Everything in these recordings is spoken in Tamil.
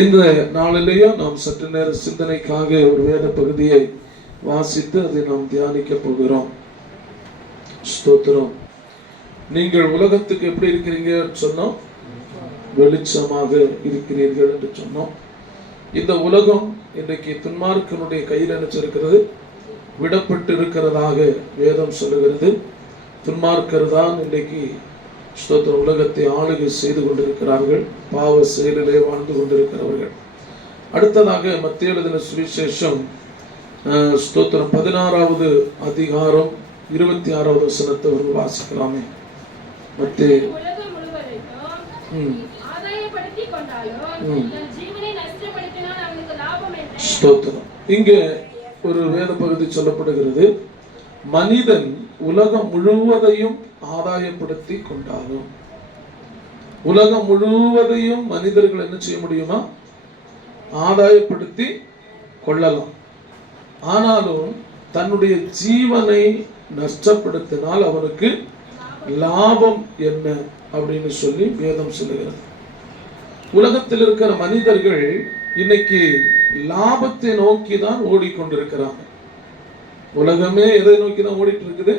இந்த நாளிலேயே நாம் சற்று நேர சிந்தனைக்காக ஒரு வேத பகுதியை வாசித்து அதை நாம் தியானிக்க போகிறோம். ஸ்தோத்திரம். நீங்கள் உலகத்துக்கு எப்படி இருக்கிறீங்க சொன்னோம்? வெளிச்சமாக இருக்கிறீர்கள் என்று சொன்னோம். இந்த உலகம் இன்றைக்கு துன்மார்க்கனுடைய கையில் நினைச்சிருக்கிறது, விடப்பட்டு இருக்கிறதாக வேதம் சொல்லுகிறது. துன்மார்க்கர் தான் இன்றைக்கு ஸ்தோத்திர உலகத்தை ஆளுகை செய்து கொண்டிருக்கிறார்கள், பாவ செயலிலே வாழ்ந்து கொண்டிருக்கிறவர்கள். அடுத்ததாக மத்தேயு எழுதின சுவிசேஷம் ஸ்தோத்திரம் 16வது அதிகாரம் 26வது வசனத்தை ஒரு வாசிக்கலாமே. மத்தேயு ஸ்தோத்திரம். இங்கே ஒரு வேத பகுதி சொல்லப்படுகிறது, மனிதன் உலகம் முழுவதையும் ஆதாயப்படுத்தி கொண்டாலும். உலகம் முழுவதையும் மனிதர்கள் என்ன செய்ய முடியுமா? ஆதாயப்படுத்தி கொள்ளலாம். ஆனாலும் தன்னுடைய ஜீவனை நஷ்டப்படுத்தினால் அவனுக்கு லாபம் என்ன அப்படின்னு சொல்லி வேதம் சொல்லுகிறது. உலகத்தில் இருக்கிற மனிதர்கள் இன்னைக்கு லாபத்தை நோக்கி தான் ஓடிக்கொண்டிருக்கிறாங்க. உலகமே எதை நோக்கி தான் ஓடிட்டு இருக்குது?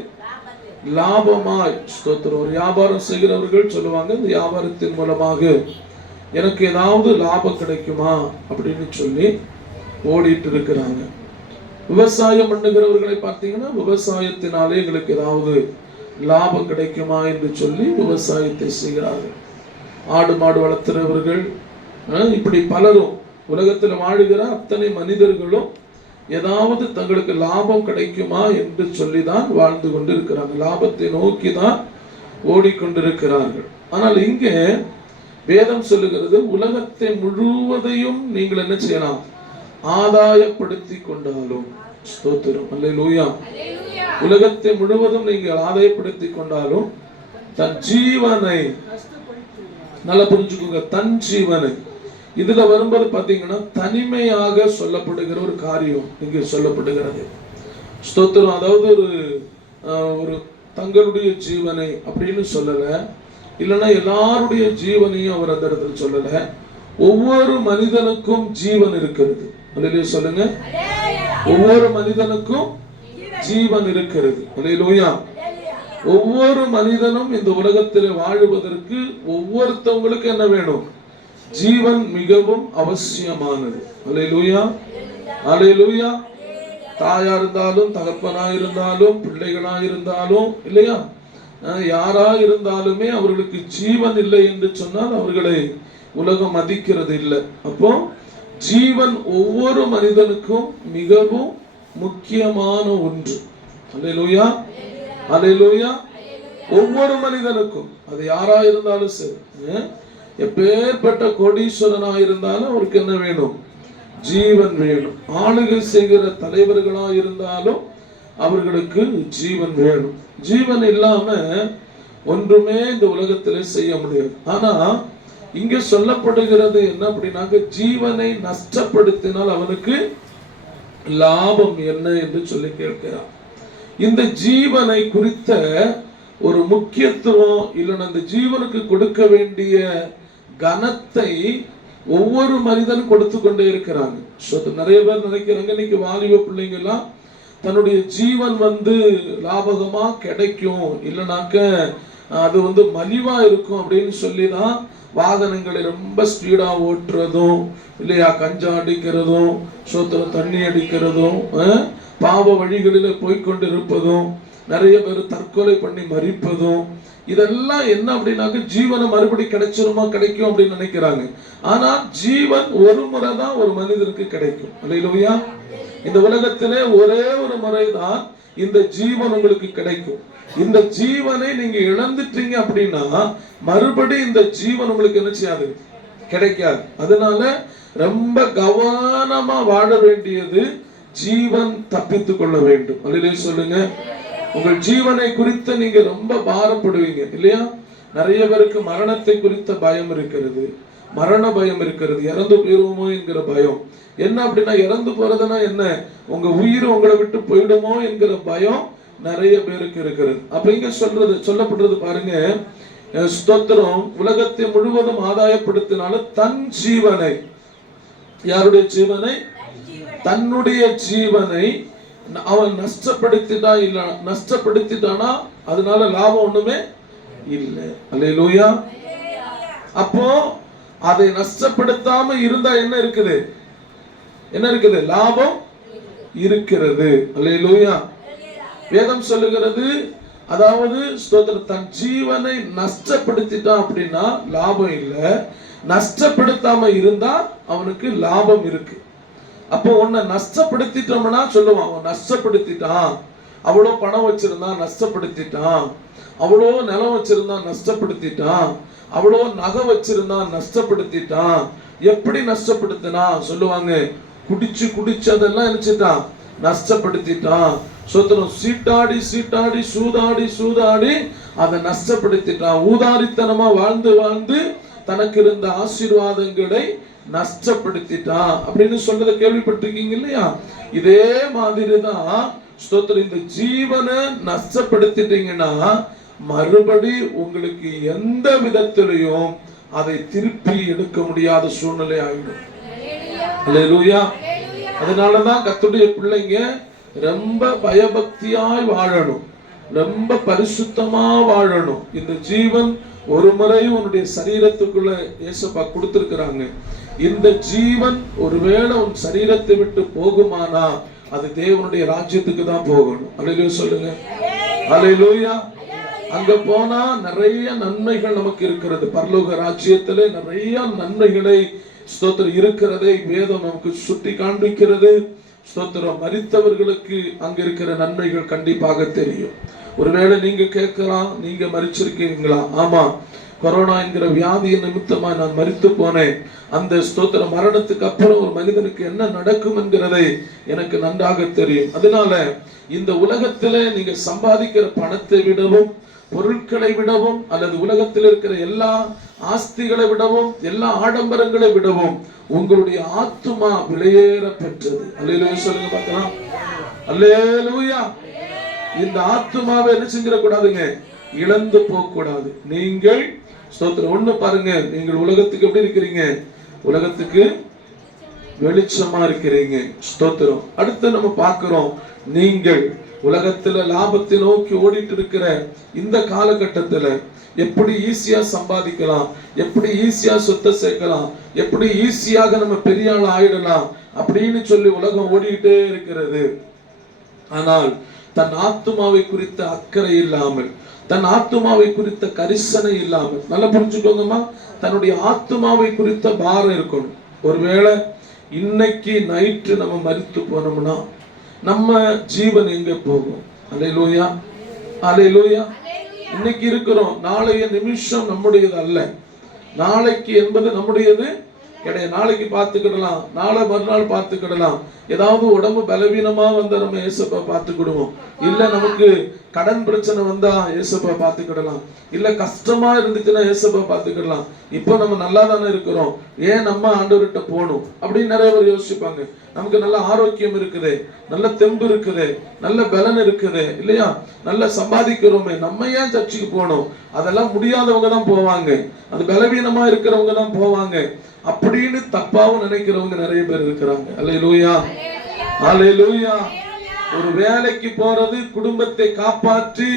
லாபமாய். ஸ்தோத்திரம். ஒரு வியாபாரம் செய்கிறவர்கள் சொல்லுவாங்க, இந்த வியாபாரத்தின் மூலமாக எனக்கு ஏதாவது லாபம் கிடைக்குமா அப்படின்னு சொல்லி ஓடிட்டு இருக்கிறாங்க. விவசாயம் பண்ணுகிறவர்களை பார்த்தீங்கன்னா, விவசாயத்தினாலே எங்களுக்கு ஏதாவது லாபம் கிடைக்குமா என்று சொல்லி விவசாயத்தை செய்கிறார்கள். ஆடு மாடு வளர்த்துறவர்கள், இப்படி பலரும் உலகத்தில் வாழுகிற அத்தனை மனிதர்களும் ஏதாவது தங்களுக்கு லாபம் கிடைக்குமா என்று சொல்லிதான் வாழ்ந்து கொண்டிருக்கிறாங்க. லாபத்தை நோக்கி தான் ஓடிக்கொண்டிருக்கிறார்கள். ஆனால் இங்கே வேதம் சொல்லுகிறது, உலகத்தை முழுவதையும் நீங்கள் என்ன செய்யலாம்? ஆதாயப்படுத்தி கொண்டாலும். ஸ்தோத்திரம். அல்லேலூயா. உலகத்தை முழுவதும் நீங்கள் ஆதாயப்படுத்தி கொண்டாலும் தன் ஜீவனை, நல்லா புரிஞ்சுக்கோங்க, தன் ஜீவனை. இதுல வரும்போது பாத்தீங்கன்னா தனிமையாக சொல்லப்படுகிற ஒரு காரியம் இங்கே சொல்லப்படுகிறது. ஸ்தோத்திரம். அதாவது ஒரு தங்களுடைய ஜீவனை அப்படின்னு சொல்லல, இல்லைன்னா எல்லாருடைய ஜீவனையும் அவர் அந்த இடத்துல சொல்லல. ஒவ்வொரு மனிதனுக்கும் ஜீவன் இருக்கிறது. அல்லேலூயா சொல்லுங்க. ஒவ்வொரு மனிதனுக்கும் ஜீவன் இருக்கிறது. அல்லேலூயா. ஒவ்வொரு மனிதனும் இந்த உலகத்தில் வாழுவதற்கு ஒவ்வொருத்தவங்களுக்கு என்ன வேணும்? ஜீவன் மிகவும் அவசியமானது. அல்லேலூயா. அல்லேலூயா. தாயா இருந்தாலும், தகப்பனா இருந்தாலும், பிள்ளைகளா இருந்தாலும், இல்லையா, யாரா இருந்தாலுமே அவர்களுக்கு ஜீவன் இல்லை என்று சொன்னால் அவர்களை உலகம் மதிக்கிறது இல்லை. அப்போ ஜீவன் ஒவ்வொரு மனிதனுக்கும் மிகவும் முக்கியமான ஒன்று. அல்லேலூயா. அல்லேலூயா. ஒவ்வொரு மனிதனுக்கும், அது யாரா இருந்தாலும் சரி, எப்பேற்பட்ட கோடீஸ்வரனா இருந்தாலும் அவருக்கு என்ன வேணும்? ஜீவன் வேணும். ஆளுகை செய்கிற தலைவர்களா இருந்தாலும் அவர்களுக்கு ஜீவன் வேணும். ஜீவன் இல்லாம ஒன்றுமே இந்த உலகத்திலே செய்ய முடியாது. ஆனா இங்க சொல்லப்படுகிறது என்ன அப்படின்னாக்க, ஜீவனை நஷ்டப்படுத்தினால் அவனுக்கு லாபம் என்ன என்று சொல்லி கேட்கிறான். இந்த ஜீவனை குறித்த ஒரு முக்கியத்துவம், இல்லைன்னா இந்த ஜீவனுக்கு கொடுக்க வேண்டிய கனத்தை ஒவ்வொரு மனிதனும் கொடுத்து கொண்டே இருக்கிறாங்க. நிறைய பேர் நினைக்கிறாங்க, இன்னைக்கு வாலிப பிள்ளைங்க எல்லாம் தன்னுடைய ஜீவன் லாபகமா கிடைக்கும், இல்லைனாக்க அது மலிவா இருக்கும் அப்படின்னு சொல்லிதான் வாகனங்களை ரொம்ப ஸ்பீடா ஓட்டுறதும், இல்லையா, கஞ்சா அடிக்கிறதும், தண்ணி அடிக்கிறதும், பாவ வழிகளில் போய்கொண்டு இருப்பதும், நிறைய பேர் தற்கொலை பண்ணி மரிப்பதும், இதெல்லாம் என்ன அப்படின்னாக்க ஜீவனை மறுபடி கிடைச்சிருமா கிடைக்கும் அப்படின்னு நினைக்கிறாங்க. ஆனா ஜீவன் ஒரு முறை தான் ஒரு மனிதனுக்கு கிடைக்கும். அல்லேலூயா. இந்த உலகத்திலே ஒரே ஒரு முறைதான் இந்த ஜீவன் உங்களுக்கு கிடைக்கும். இந்த ஜீவனை நீங்க இழந்துட்டீங்க அப்படின்னா மறுபடி இந்த ஜீவன் உங்களுக்கு என்ன செய்யாது? கிடைக்காது. அதனால ரொம்ப கவனமா வாழ வேண்டியது, ஜீவன் தப்பித்துக் கொள்ள வேண்டும். அல்லேலூயா சொல்லுங்க. உங்கள் ஜீவனை குறித்து நீங்க ரொம்ப பாரப்படுவீங்க, இல்லையா? நிறைய பேருக்கு மரணத்தை குறித்த பயம் இருக்கிறது, மரண பயம் இருக்கிறது, இறந்து போயிருவோமோ என்கிற பயம். என்ன அப்படின்னா, இறந்து போறதுன்னா என்ன? உங்க உயிர் உங்களை விட்டு போயிடுமோ என்கிற பயம் நிறைய பேருக்கு இருக்கிறது. அப்ப இங்க சொல்லப்படுறது பாருங்க, ஸ்தோத்திரம், உலகத்தை முழுவதும் ஆதாயப்படுத்தினாலும் தன் ஜீவனை யாருடைய ஜீவனை? தன்னுடைய ஜீவனை அவன் நஷ்டப்படுத்திட்டானா அதனால லாபம் ஒண்ணுமே இல்லை. அல்லேலூயா. அப்போ அதை நஷ்டப்படுத்தாம இருந்தா என்ன இருக்குது? என்ன இருக்குது? லாபம் இருக்கிறது. அல்லேலூயா. வேதம் சொல்லுகிறது, அதாவது ஸ்தோத்திரம், தன் ஜீவனை நஷ்டப்படுத்திட்டான் அப்படின்னா லாபம் இல்லை, நஷ்டப்படுத்தாம இருந்தா அவனுக்கு லாபம் இருக்கு. அப்போ உன்னை நஷ்டப்படுத்திட்டோம்னா சொல்லுவான், அவன் நஷ்டப்படுத்திட்டான், அவ்வளோ பணம் வச்சிருந்தான் நஷ்டப்படுத்திட்டான், அவ்வளோ நிலம் வச்சிருந்தான் நஷ்டப்படுத்திட்டான், அவ்வளோ நகை வச்சிருந்தான் நஷ்டப்படுத்திட்டான். எப்படி நஷ்டப்படுத்தினா சொல்லுவாங்க, குடிச்சு குடிச்சு அதெல்லாம் நினைச்சிட்டான் நஷ்டப்படுத்திட்டான். சோத்திரம், சீட்டாடி சீட்டாடி சூதாடி சூதாடி அதை நஷ்டப்படுத்திட்டான். ஊதாரித்தனமா வாழ்ந்து வாழ்ந்து தனக்கு இருந்த ஆசீர்வாதங்களை நஷ்டப்படுத்திட்டான் அப்படின்னு சொல்றதை கேள்விப்பட்டிருக்கீங்க இல்லையா? இதே மாதிரி தான் ஸ்தோத்திரம், இந்த ஜீவனை நஷ்டப்படுத்திட்டீங்கன்னா மறுபடி உங்களுக்கு எந்த விதத்திலையும் அதை திருப்பி எடுக்க முடியாத சூழ்நிலை ஆகிடும். அல்லேலூயா. அதனாலதான் கர்த்தருடைய பிள்ளைங்க ரொம்ப பயபக்தியாய் வாழணும், ரொம்ப பரிசுத்தமா வாழணும். இந்த ஜீவன் ஒரு முறை உன்னுடைய சரீரத்துக்குள்ள இயேசுப்பா கொடுத்திருக்கிறாங்க. இந்த ஜீவன் ஒருவேளை உன் சரீரத்தை விட்டு போகுமானா அது தேவனுடைய ராஜ்யத்துக்கு தான் போகணும். அல்லேலூயா சொல்லுங்க. அல்லேலூயா. அங்க போனா நிறைய நன்மைகள் நமக்கு இருக்கிறது. பரலோக ராஜ்யத்திலே நிறைய நன்மைகளை ஸ்தோத்திரம் இருக்கிறதை வேதம் நமக்கு சுட்டி காண்பிக்கிறது. ஸ்தோத்திரம், மரித்தவர்களுக்கு அங்க இருக்கிற நன்மைகள் கண்டிப்பாக தெரியும். ஒருவேளை நீங்க கேட்கலாம், நீங்க மரிச்சிருக்கீங்களா? ஆமா, கொரோனா என்கிற வியாதியின் நிமித்தமா நான் மரித்து போனேன். அந்த ஸ்தோத்திர மரணத்துக்கு அப்புறம் ஒரு மனிதனுக்கு என்ன நடக்கும் என்கிறதை எனக்கு நன்றாக தெரியும். அதனால இந்த உலகத்திலே நீங்க சம்பாதிக்கிற பணத்தை விடவும், பொருட்களை விடவும், அல்லது உலகத்தில் இருக்கிற எல்லா ஆஸ்திகளை விடவும், எல்லா ஆடம்பரங்களை விடவும் உங்களுடைய ஆத்துமா விலையேற பெற்றது. அல்லேலூயா சொல்லுங்க பார்க்கலாம். அல்லேலூயா. இந்த ஆத்துமாவை என்ன செஞ்சிட கூடாதுங்க? இழந்து போக கூடாது. நீங்கள் ஸ்தோத்திரம் ஒண்ணு பாருங்க, நீங்கள் உலகத்துக்கு எப்படி இருக்கிறீங்க? உலகத்துக்கு வெளிச்சமா இருக்கிறீங்க. ஸ்தோத்திரம். அடுத்து நம்ம பார்க்கிறோம், நீங்கள் உலகத்துல லாபத்தை நோக்கி ஓடிட்டு இருக்கிற இந்த காலகட்டத்துல எப்படி ஈஸியா சம்பாதிக்கலாம், எப்படி ஈஸியா சொத்தை சேர்க்கலாம், எப்படி ஈஸியாக நம்ம பெரிய ஆள் ஆயிடலாம் அப்படின்னு சொல்லி உலகம் ஓடிட்டே இருக்கிறது. ஆனால் தன் ஆத்துமாவை குறித்த அக்கறை இல்லாமல், தன் ஆத்துமாவை குறித்த கரிசனை இல்லாமல், நல்லா புரிஞ்சுக்கோங்கம்மா, தன்னுடைய ஆத்துமாவை குறித்த பாரம் இருக்கணும். ஒருவேளை இன்னைக்கு நைட்டு நம்ம மரித்து போனோம்னா நம்ம ஜீவன் எங்க போகும்? அல்லேலூயா. அல்லேலூயா. இன்னைக்கு இருக்கிறோம், நாளைய நிமிஷம் நம்முடையது அல்ல. நாளைக்கு என்பது நம்முடையது கிடையாது. நாளைக்கு பார்த்துக்கிடலாம், நாளை மறுநாள் பார்த்துக்கிடலாம். ஏதாவது உடம்பு பலவீனமா வந்தா நம்ம ஏசப்பா பார்த்துக்கிடுவோம். இல்ல நமக்கு கடன் பிரச்சனை வந்தா ஏசப்பா பார்த்துக்கிடலாம். இல்ல கஷ்டமா இருந்துச்சுன்னா ஏசப்பா பார்த்துக்கிடலாம். இப்போ நம்ம நல்லா தானே இருக்கிறோம், ஏன் நம்ம ஆண்டவர்கிட்ட போகணும் அப்படின்னு நிறைய பேர் யோசிப்பாங்க. நமக்கு நல்ல ஆரோக்கியம் இருக்குது, நல்ல தெம்பு இருக்குது, நல்ல பலன் இருக்குது இல்லையா, நல்ல சம்பாதிக்கிறோமே, நம்ம ஏன் சர்ச்சுக்கு போகணும்? அதெல்லாம் முடியாதவங்க தான் போவாங்க, அது பலவீனமா இருக்கிறவங்க தான் போவாங்க அப்படின்னு தப்பாவும் நினைக்கிறவங்க நிறைய பேர் இருக்கிறாங்க. அல்லேலூயா. அல்லேலூயா. ஒரு வேலைக்கு போறது குடும்பத்தை காப்பாற்றி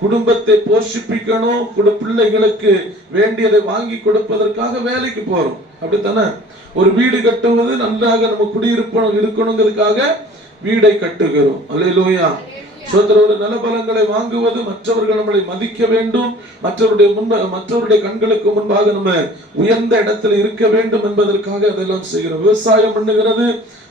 குடும்பத்தை போஷிப்பிக்கணும், பிள்ளைகளுக்கு வேண்டியதை வாங்கி கொடுப்பதற்காக வேலைக்கு போறோம், அப்படித்தானே? ஒரு வீடு கட்டுவது நன்றாக நம்ம குடியிருப்போம் இருக்கணுங்கிறதுக்காக வீடை கட்டுகிறோம். அல்லேலூயா. சோதரோட நலபலங்களை வாங்குவது, மற்றவர்கள் நம்மளை மதிக்க வேண்டும், மற்றவருடைய கண்களுக்கு முன்பாக நம்ம உயர்ந்த இடத்துல இருக்க வேண்டும் என்பதற்காக அதெல்லாம் செய்கிறோம். விவசாயம் பண்ணுகிறது,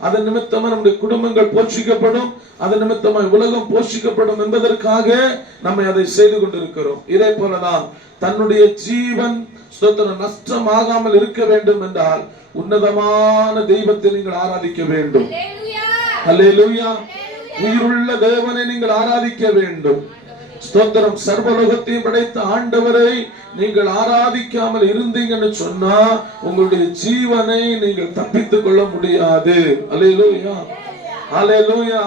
அதன் நிமித்தமா நம்முடைய குடும்பங்கள் போஷிக்கப்படும், அதன் நிமித்தமா உலகம் போஷிக்கப்படும் என்பதற்காக நம்ம அதை செய்து கொண்டிருக்கிறோம். இதே போலதான் தன்னுடைய ஜீவன் ஸ்தோத்திரம் நஷ்டமாகாமல் இருக்க வேண்டும் என்றால் உன்னதமான தெய்வத்தை நீங்கள் ஆராதிக்க வேண்டும். அல்லேலூயா. உயிருள்ள தேவனை நீங்கள் ஆராதிக்க வேண்டும். ஸ்தோத்திரம். சர்வலோகத்தையும் படைத்த ஆண்டவரை நீங்கள் ஆராதிக்காமல் இருந்தீங்கன்னு சொன்னா உங்களுடைய ஜீவனை நீங்கள் தப்பித்துக் கொள்ள முடியாது. அல்லேலூயா. அல்லேலூயா.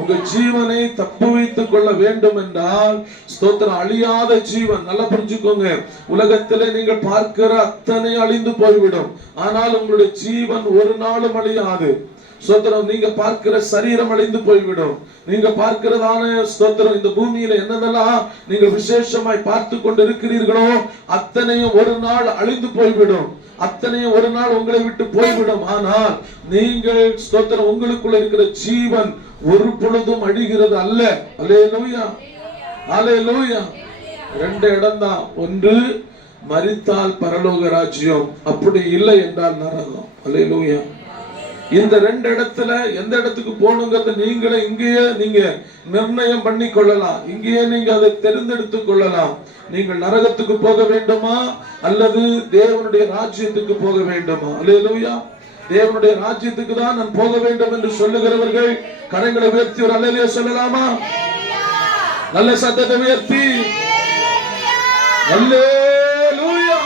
உங்க ஜீவனை தப்பு வைத்துக் கொள்ள வேண்டும் என்றால் ஸ்தோத்திரம், அழியாத ஜீவன். நல்லா புரிஞ்சுக்கோங்க, உலகத்திலே நீங்கள் பார்க்கிற அத்தனை அழிந்து போய்விடும், ஆனால் உங்களுடைய ஜீவன் ஒரு நாளும் அழியாது. ஸ்தோத்திரம், நீங்க பார்க்கிற சரீரம் அழிந்து போய்விடும். நீங்க பார்க்கிறதான ஸ்தோத்திரம், இந்த பூமியில என்னதெல்லாம் நீங்க விசேஷமாய் பார்த்து கொண்டு இருக்கிறீர்களோ அத்தனையும் ஒரு நாள் அழிந்து போய்விடும், அத்தனையும் ஒரு நாள் உங்களை விட்டு போய்விடும். ஆனால் நீங்கள் ஸ்தோத்திரம், உங்களுக்குள்ள இருக்கிற ஜீவன் ஒரு பொழுதும் அழிகிறது அல்ல. அல்லேலூயா, அல்லேலூயா. ரெண்டு இடம் தான், ஒன்று மரித்தால் பரலோக ராஜ்யம், அப்படி இல்லை என்றால் நரகம். அல்லேலூயா. இந்த ரெண்டு இடத்துல எந்த இடத்துக்கு போகணுங்கிறத நீங்களே இங்கேயே நீங்க நிர்ணயம் பண்ணி கொள்ளலாம், இங்கேயே நீங்க அதை தெரிந்தெடுத்துக் கொள்ளலாம். நீங்கள் நரகத்துக்கு போக வேண்டுமா அல்லது தேவனுடைய ராஜ்யத்துக்கு போக வேண்டுமா? அல்லேலூயா. தேவனுடைய ராஜ்யத்துக்கு தான் நான் போக வேண்டும் என்று சொல்லுகிறவர்கள் கரங்களை உயர்த்தி ஒரு அல்லேலூயா சொல்லலாமா? நல்ல சத்தத்தை உயர்த்தி அல்லேலூயா.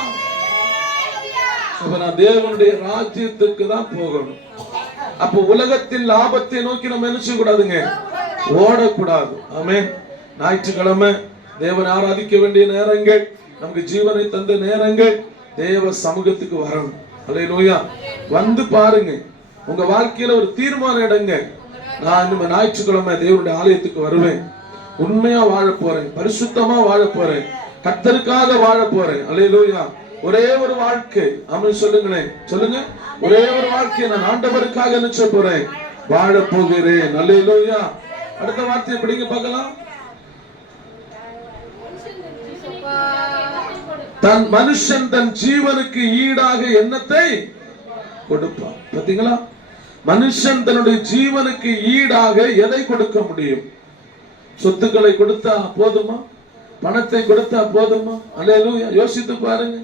அப்ப நான் தேவனுடைய ராஜ்யத்துக்கு தான் போகணும். அப்போ உலகத்தின் லாபத்தை நோக்கி நம்ம என்ன செய்யக்கூடாதுங்க, ஓடக்கூடாது. ஆமென். ஞாயிற்றுக்கிழமை தேவனை ஆராதிக்க வேண்டிய நேரங்கள், நமக்கு ஜீவனை தந்த நேரங்கள், தேவ சமூகத்துக்கு வரணும். அல்லேலூயா. வந்து பாருங்க, உங்க வாழ்க்கையில ஒரு தீர்மானம் எடுங்க, நான் இந்த ஞாயிற்றுக்கிழமை தேவனுடைய ஆலயத்துக்கு வருவேன், உண்மையா வாழ போறேன், பரிசுத்தமா வாழ போறேன், கர்த்தருக்காக வாழ போறேன். அல்லேலூயா. ஒரே ஒரு வாழ்க்கை. ஆமென் சொல்லுங்களேன், சொல்லுங்க. ஒரே ஒரு வாழ்க்கை, நான் ஆண்டவருக்காக நினைச்ச போறேன், வாழ போகிறேன். அல்லேலூயா. அடுத்த வார்த்தையை படிங்க பார்க்கலாம். தன் மனுஷன் தன் ஜீவனுக்கு ஈடாக என்னத்தை கொடுப்பான். பாத்தீங்களா, மனுஷன் தன்னுடைய ஜீவனுக்கு ஈடாக எதை கொடுக்க முடியும்? சொத்துக்களை கொடுத்தா போதுமா? பணத்தை கொடுத்தா போதுமா? அல்லேலூயா. யோசித்து பாருங்க,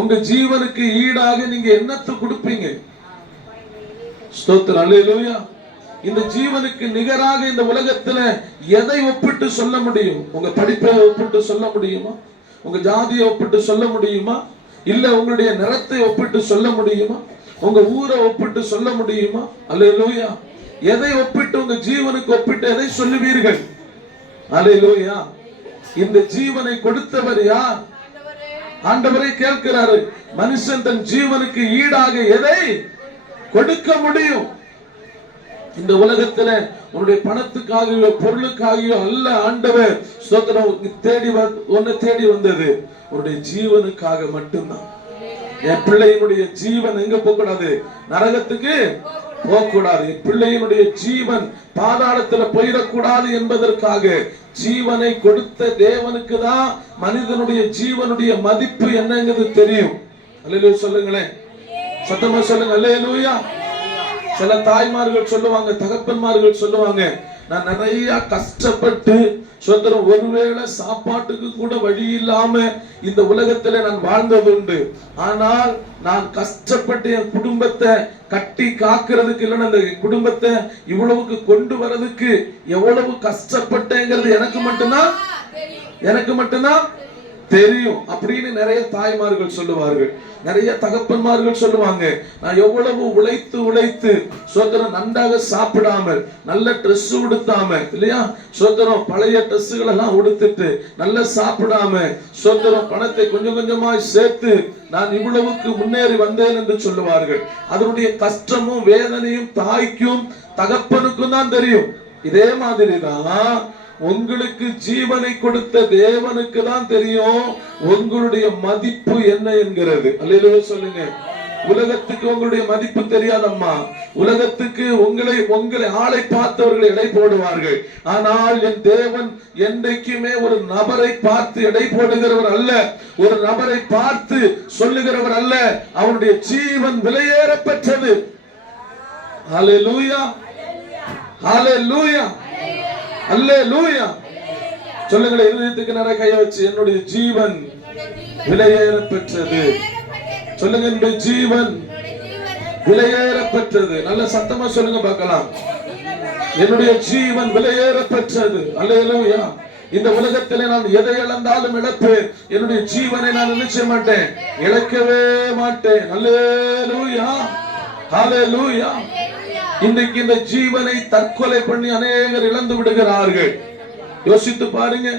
உங்க ஜீவனுக்கு ஈடாக நீங்க என்னத்தை கொடுப்பீங்க? ஸ்தோத்திரம். அல்லேலூயா. இந்த ஜீவனுக்கு நிகராக இந்த உலகத்துல எதை ஒப்பிட்டு சொல்ல முடியும்? உங்க படிப்பை ஒப்பிட்டு சொல்ல முடியுமா? உங்க ஜாதியை ஒப்பிட்டு சொல்ல முடியுமா? இல்ல உங்களுடைய நிறத்தை ஒப்பிட்டு சொல்ல முடியுமா? உங்க ஊரை ஒப்பிட்டு சொல்ல முடியுமா? அல்லேலூயா. எதை ஒப்பிட்டு, உங்க ஜீவனுக்கு ஒப்பிட்டு எதை சொல்லுவீர்கள்? அல்லேலூயா. இந்த ஜீவனை கொடுத்தவர் யார்? ஆண்டவரை கேட்கிறாரு. மனுஷன் தன் ஜீவனுக்கு ஈடாக எதை கொடுக்க முடியும்? இந்த உலகத்துல உன்னுடைய பணத்துக்காகவோ பொருளுக்காகவோ அல்ல ஆண்டவர் ஸ்தோத்திரம் தேடி வந்தது, உன்னுடைய ஜீவனுக்காக மட்டும்தான். என் பிள்ளையினுடைய ஜீவன் எங்க போகக்கூடாது? நரகத்துக்கு போகக்கூடாது. என் பிள்ளையினுடைய ஜீவன் பாதாளத்துல போயிடக்கூடாது என்பதற்காக ஜீவனை கொடுத்த தேவனுக்கு தான் மனிதனுடைய ஜீவனுடைய மதிப்பு என்னங்கிறது தெரியும். அல்லேலூயா சொல்லுங்களேன், சத்தமா சொல்லுங்க. அல்லேலூயா. சில தாய்மார்கள் சொல்லுவாங்க, தகப்பன்மார்கள் சொல்லுவாங்க, நான் நிறைய கஷ்டப்பட்டு சொந்தரம் ஒருவேளை சாப்பாட்டுக்கு கூட வழி இல்லாம இந்த உலகத்துல நான் வாழ்ந்தது உண்டு. ஆனால் நான் கஷ்டப்பட்டு என் குடும்பத்தை கட்டி காக்கிறதுக்கு, இல்லைன்னா அந்த குடும்பத்தை இவ்வளவுக்கு கொண்டு வரதுக்கு எவ்வளவு கஷ்டப்பட்டேங்கிறது எனக்கு மட்டும்தான் தெரியும் அப்படின்னு நிறைய தாய்மார்கள் சொல்லுவார்கள். நிறைய தகப்பன்மார்கள் சொல்லுவாங்க, நான் எவ்வளவு உழைத்து சோதரம் நன்றாக சாப்பிடாமல், நல்ல ட்ரெஸ் உடுத்தாம, இல்லையா சோதரம் பழைய ட்ரெஸ்ஸுகள் எல்லாம் உடுத்துட்டு நல்ல சாப்பிடாம சோதரம் பணத்தை கொஞ்சம் கொஞ்சமாய் சேர்த்து நான் இவ்வளவுக்கு முன்னேறி வந்தேன் என்று சொல்லுவார்கள். அதனுடைய கஷ்டமும் வேதனையும் தாய்க்கும் தகப்பனுக்கும் தான் தெரியும். இதே மாதிரிதான் உங்களுக்கு ஜீவனை கொடுத்த தேவனுக்கு தான் தெரியும் உங்களுடைய மதிப்பு என்ன என்கிறது. அல்லேலூயா சொல்லுங்க. உலகத்துக்கு உங்களுடைய மதிப்பு தெரியாதம்மா. உலகத்துக்கு உங்களை ஆளை பார்த்தவர்கள் எடை போடுவார்கள். ஆனால் என் தேவன் என்றைக்குமே ஒரு நபரை பார்த்து எடை போடுகிறவர் அல்ல, ஒரு நபரை பார்த்து சொல்லுகிறவர் அல்ல. அவருடைய ஜீவன் விலையேற பெற்றது. ஹல்லேலூயா, ஹல்லேலூயா, அல்லேலூயா. சொல்லுங்களேன், இருதயத்துக்கு நிறைய கையை வச்சு, என்னுடைய ஜீவன் விலையேற பெற்றது. சொல்லுங்க, என்னுடைய ஜீவன் விலையேற பெற்றது. நல்ல சத்தமா சொல்லுங்க பார்க்கலாம். என்னுடைய ஜீவன் விலையேற பெற்றது. அல்லேலூயா. இந்த உலகத்திலே நான் எதை இழந்தாலும் இழப்பேன், என்னுடைய ஜீவனை நான் நினைச்ச மாட்டேன், இழக்கவே மாட்டேன். அல்லேலூயா, ஹல்லேலூயா. இன்றைக்கு இந்த ஜீவனை தற்கொலை பண்ணி அநேகர் இழந்து விடுகிறார்கள். யோசித்து பாருங்க.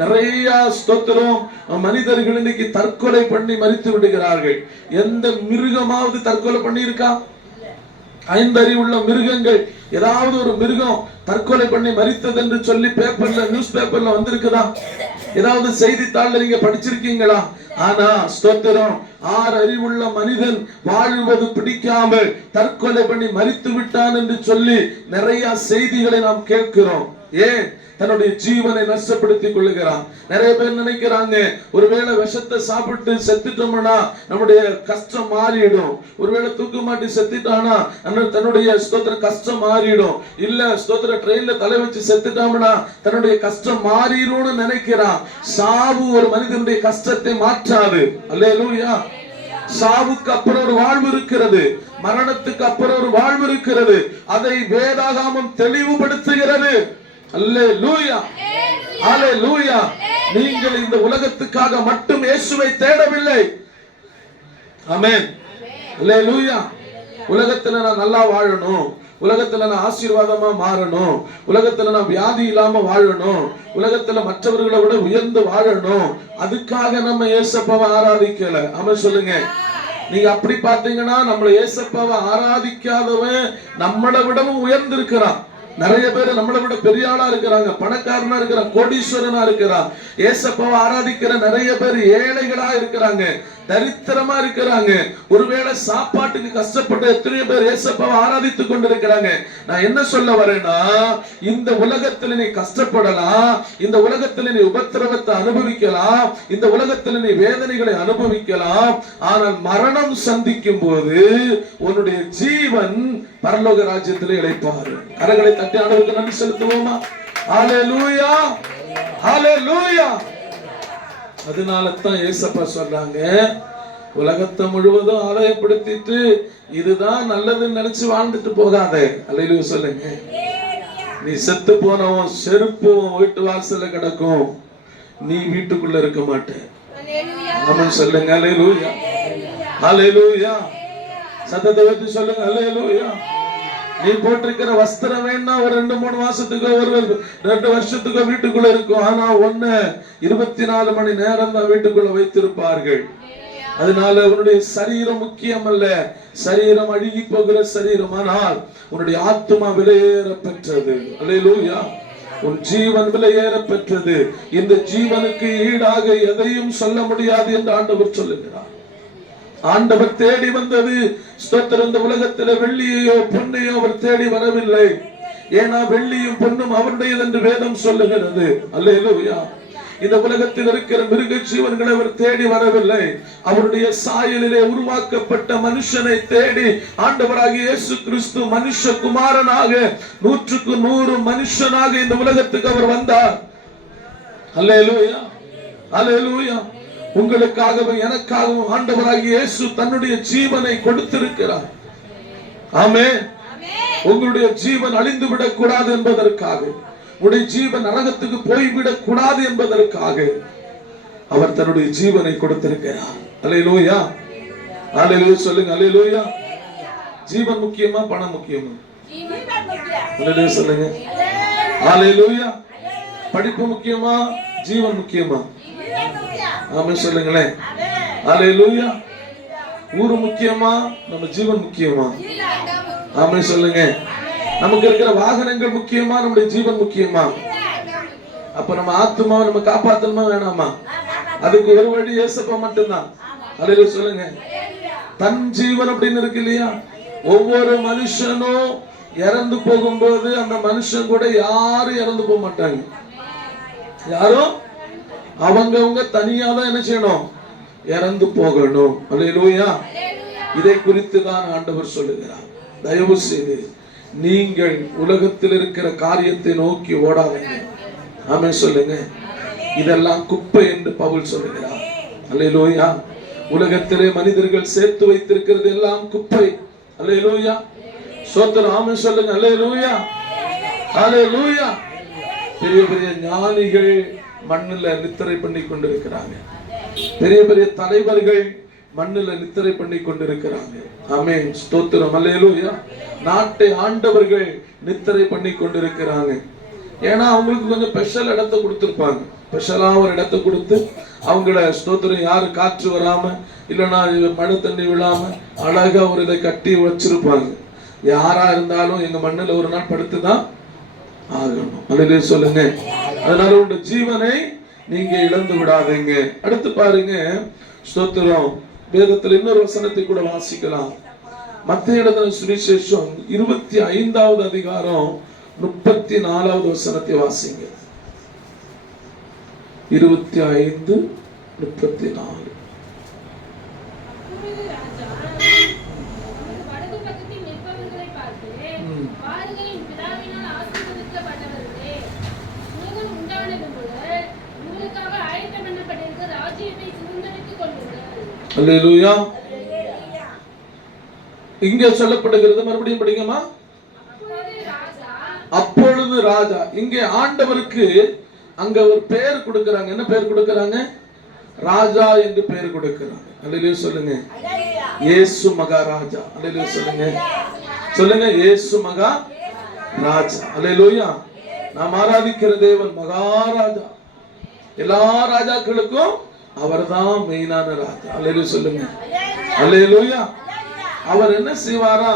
நிறைய ஸ்தோத்திரம் மனிதர்கள் இன்னைக்கு தற்கொலை பண்ணி மரித்து விடுகிறார்கள். எந்த மிருகமாவது தற்கொலை பண்ணி இருக்கா? ஐந்தறிவுள்ள மிருகங்கள், ஏதாவது ஒரு மிருகம் தற்கொலை பண்ணி மரித்தது என்று சொல்லி பேப்பர்ல, நியூஸ் பேப்பர்ல வந்திருக்குதா? ஏதாவது செய்தித்தாள்ல நீங்க படிச்சிருக்கீங்களா? ஆனா ஸ்தோத்திரம், 6 அறிவுள்ள மனிதன் வாழ்வது பிடிக்காமல் தற்கொலை பண்ணி மரித்து விட்டான் என்று சொல்லி நிறைய செய்திகளை நாம் கேட்கிறோம். ஏன்? தன்னுடைய ஜீவனை நஷ்டப்படுத்திக் கொள்ளுகிறான். நிறைய பேர் நினைக்கிறாங்க, ஒருவேளை விஷத்தை சாப்பிட்டு செத்துட்டோம்னா நம்முடைய கஷ்டம் மாறிடும். ஒருவேளை தூக்கு மாட்டி செத்துட்டானா தன்னுடைய ஸ்தோத்திர கஷ்டம் மாறிடும். இல்ல ஸ்தோத்திர ட்ரெயின்ல தலை வச்சு செத்துட்டோம்னா தன்னுடைய கஷ்டம் மாறிடும்னு நினைக்கிறான். சாவு ஒரு மனிதனுடைய கஷ்டத்தை மாற்றாது. அல்லேலூயா. சாவுக்கு அப்புறம் ஒரு வாழ்வு இருக்கிறது, மரணத்துக்கு அப்புறம் ஒரு வாழ்வு இருக்கிறது. அதை வேதாகமம் தெளிவுபடுத்துகிறது. அல்லேலூயா, அல்லேலூயா. நீங்கள் இந்த உலகத்துக்காக மட்டும் இயேசுவை தேடவில்லை. ஆமென், அல்லேலூயா. உலகத்துல நான் நல்லா வாழணும், உலகத்துல நான் ஆசீர்வாதமா மாறணும், உலகத்துல நான் வியாதி இல்லாம வாழணும், உலகத்துல மற்றவர்களை விட உயர்ந்து வாழணும், அதுக்காக நம்ம இயேசப்பாவை ஆராதிக்கல. ஆமென் சொல்லுங்க. நீங்க அப்படி பாத்தீங்கன்னா நம்மள இயேசப்பாவை ஆராதிக்காதவன் நம்மளை விடவும் உயர்ந்து இருக்கிறான். நிறைய பேர் நம்மளை விட பெரிய ஆளா இருக்கிறாங்க, பணக்காரனா இருக்கிறான், கோடீஸ்வரனா இருக்கிறான். ஏசப்பாவை ஆராதிக்கிற நிறைய பேர் ஏழைகளா இருக்கிறாங்க, தரித்திரமா இருக்கிறாங்க. ஒருவேளை சாப்பாட்டுக்கு கஷ்டப்பட்ட எத்தனையோ பேர் ஏசப்பாவை ஆராதித்துக் கொண்டிருக்கிறாங்க. நான் என்ன சொல்ல வரேன்னா, இந்த உலகத்துல நீ கஷ்டப்படலாம், இந்த உலகத்துல நீ உபத்திரவத்தை அனுபவிக்கலாம், இந்த உலகத்துல நீ வேதனைகளை அனுபவிக்கலாம். ஆனால் மரணம் சந்திக்கும் போது உன்னுடைய ஜீவன் பரலோக ராஜ்யத்திலே இளைப்பாரு. கரங்களை தட்டி ஆண்டவருக்கு நன்றி செலுத்துவோமா? ஹல்லேலூயா, ஹல்லேலூயா. அதனால தான் ஏசப்பா சொல்றாங்க, உலகத்தை முழுவதும் ஆதாயப்படுத்திட்டு இதுதான் நல்லதுன்னு நினைச்சு வாழ்ந்துட்டு போகாதே. அல்லேலூயா சொல்லுங்க. நீ செத்து போனவன் செருப்பு வீட்டு வாசல்ல கிடக்கும், நீ வீட்டுக்குள்ள இருக்க மாட்டே. ஆமென் சொல்லுங்க. அல்லேலூயா, அல்லேலூயா. சத்தத்தை வைத்து சொல்லுங்க. அல்லேலூயா. நீ போட்டிருக்கிற வஸ்திரம் வேணா ஒரு 2-3 மாசத்துக்கோ ஒரு 2 வருஷத்துக்கோ வீட்டுக்குள்ள இருக்கும். ஆனா 24 மணி நேரம் தான் வீட்டுக்குள்ள வைத்திருப்பார்கள். அதனால உன்னுடைய சரீரம் முக்கியம் அல்ல, சரீரம் அழுகி போகிற சரீரம். ஆனால் உன்னுடைய ஆத்துமா விலையேற பெற்றது. அல்லேலூயா. உன் ஜீவன் விலையேற பெற்றது. இந்த ஜீவனுக்கு ஈடாக எதையும் சொல்ல முடியாது என்று ஆண்டவர் சொல்லுகிறார். ஆண்டவர் தேடி வந்தது ஸ்தோத்திரம், இந்த உலகத்தில் வெள்ளியையோ பொன்னையோ அவர் தேடி வரவில்லை. ஏன்னா வெள்ளியும் பொன்னும் அவருடையது என்று வேதம் சொல்லுகிறது. அல்லேலூயா. இந்த உலகத்தில் இருக்கிற மிருக ஜீவன்களை அவர் தேடி வரவில்லை. அவருடைய சாயலிலே உருவாக்கப்பட்ட மனுஷனை தேடி ஆண்டவராகிய இயேசு கிறிஸ்து மனுஷகுமாரனாக 100க்கு 100 மனுஷனாக இந்த உலகத்துக்கு அவர் வந்தார். அல்லேலூயா, அல்லேலூயா. உங்களுக்காகவும் எனக்காகவும் ஆண்டவராகிய இயேசு தன்னுடைய ஜீவனை கொடுத்திருக்கிறார். ஆமென். உங்களுடைய ஜீவன் அழிந்து விடக் கூடாது என்பதற்காக, உங்களுடைய ஜீவன் நரகத்துக்கு போய்விடக் கூடாது என்பதற்காக அவர் தன்னுடைய ஜீவனை கொடுத்திருக்கிறார். அல்லேலூயா, அல்லேலூயா சொல்லுங்க. அல்லேலூயா. ஜீவன் முக்கியமா பணம் முக்கியமா? அல்லேலூயா சொல்லுங்க. அல்லேலூயா. படிப்பு முக்கியமா ஜீவன் முக்கியமா? ஆமென் சொல்லுங்களேன். அல்லேலூயா. ஊரு முக்கியமா நம்ம ஜீவன் முக்கியமா? ஆமென் சொல்லுங்க. நமக்கு இருக்கிற வாகனங்கள் முக்கியமா நம்முடைய ஜீவன் முக்கியமா? அப்ப நம்ம ஆத்துமாவை நம்ம காப்பாத்தணுமா வேணாமா? அதுக்கு ஒரு வழி இயேசப்பா மட்டும்தான். அல்லேலூயா சொல்லுங்க. தன் ஜீவன் அப்படின்னு இருக்கு இல்லையா? ஒவ்வொரு மனுஷனும் இறந்து போகும்போது அந்த மனுஷன் கூட யாரும் இறந்து போக மாட்டாங்க. யாரும் அவங்க தனியா தான் என்ன செய்யணும்? இறந்து போகணும். அல்லேலூயா. இதை குறித்து தான் ஆண்டவர் சொல்லுகிறார். தயவு செய்து நீங்கள் உலகத்தில் இருக்கிற காரியத்தை நோக்கி ஓடாதீங்க. ஆமென் சொல்லுங்க. இதெல்லாம் குப்பை என்று பவுல் சொல்லுகிறார். அல்லேலூயா. உலகத்திலே மனிதர்கள் சேர்த்து வைத்திருக்கிறது எல்லாம் குப்பை. அல்லேலூயா. ஸ்தோத்திரம். ஆமென் சொல்லுங்க. அல்லேலூயா, அல்லேலூயா. பெரிய பெரிய ஞானிகள் மண்ணில் நித்திரை பண்ணி கொண்டிருக்கிறாங்க. பெரிய பெரிய தலைவர்கள் மண்ணில் நித்திரை பண்ணி கொண்டிருக்கிறாங்க. ஆமென், ஸ்தோத்திரம், அல்லேலூயா. நாட்டை ஆண்டவர்கள் நித்திரை பண்ணி கொண்டிருக்கிறாங்க. ஏன்னா அவங்களுக்கு கொஞ்சம் ஸ்பெஷல் இடத்தை கொடுத்துருப்பாங்க. ஸ்பெஷலா ஒரு இடத்தை கொடுத்து அவங்கள ஸ்தோத்திரம் யாரு காற்று வராம இல்லைன்னா மழை தண்ணி விழாம அழகா ஒரு இதை கட்டி வச்சிருப்பாங்க. யாரா இருந்தாலும் எங்க மண்ணில் ஒரு நாள் படுத்துதான் ஆகணும். அல்லேலூயா சொல்லுங்க. அதனால உங்க ஜீவனை நீங்க இழந்து விடாதீங்க. அடுத்து பாருங்க, ஸ்தோத்திரம், வேதத்தில் இன்னொரு வசனத்தை கூட வாசிக்கலாம். மத்தேயு எழுதின சுவிசேஷம் 25வது அதிகாரம் 34வது வசனத்தை வாசிங்க. 25:34. அல்லேலூயா. இங்க சொல்லப்படுகிறது, மறுபடியும் படிங்கம்மா. அப்பொழுது ராஜா, இங்கே ஆண்டவருக்கு அங்க ஒரு பெயர் கொடுக்கறாங்க. என்ன பெயர் கொடுக்கறாங்க? ராஜா என்று பெயர் கொடுக்கறாங்க. அல்லேலூயா சொல்லுங்க. இயேசு மகாராஜா. அல்லேலூயா சொல்லுங்க. சொல்லுங்க, இயேசு மகாராஜா. அல்லேலூயா. நாம் ஆராதிக்கிற தேவன் மகாராஜா. எல்லா ராஜாக்களுக்கும் அவர்தான் மெயினான ராஜா. அல்லேலூயா சொல்லுங்க. அல்லேலூயா. அவர் என்ன செய்வாரா?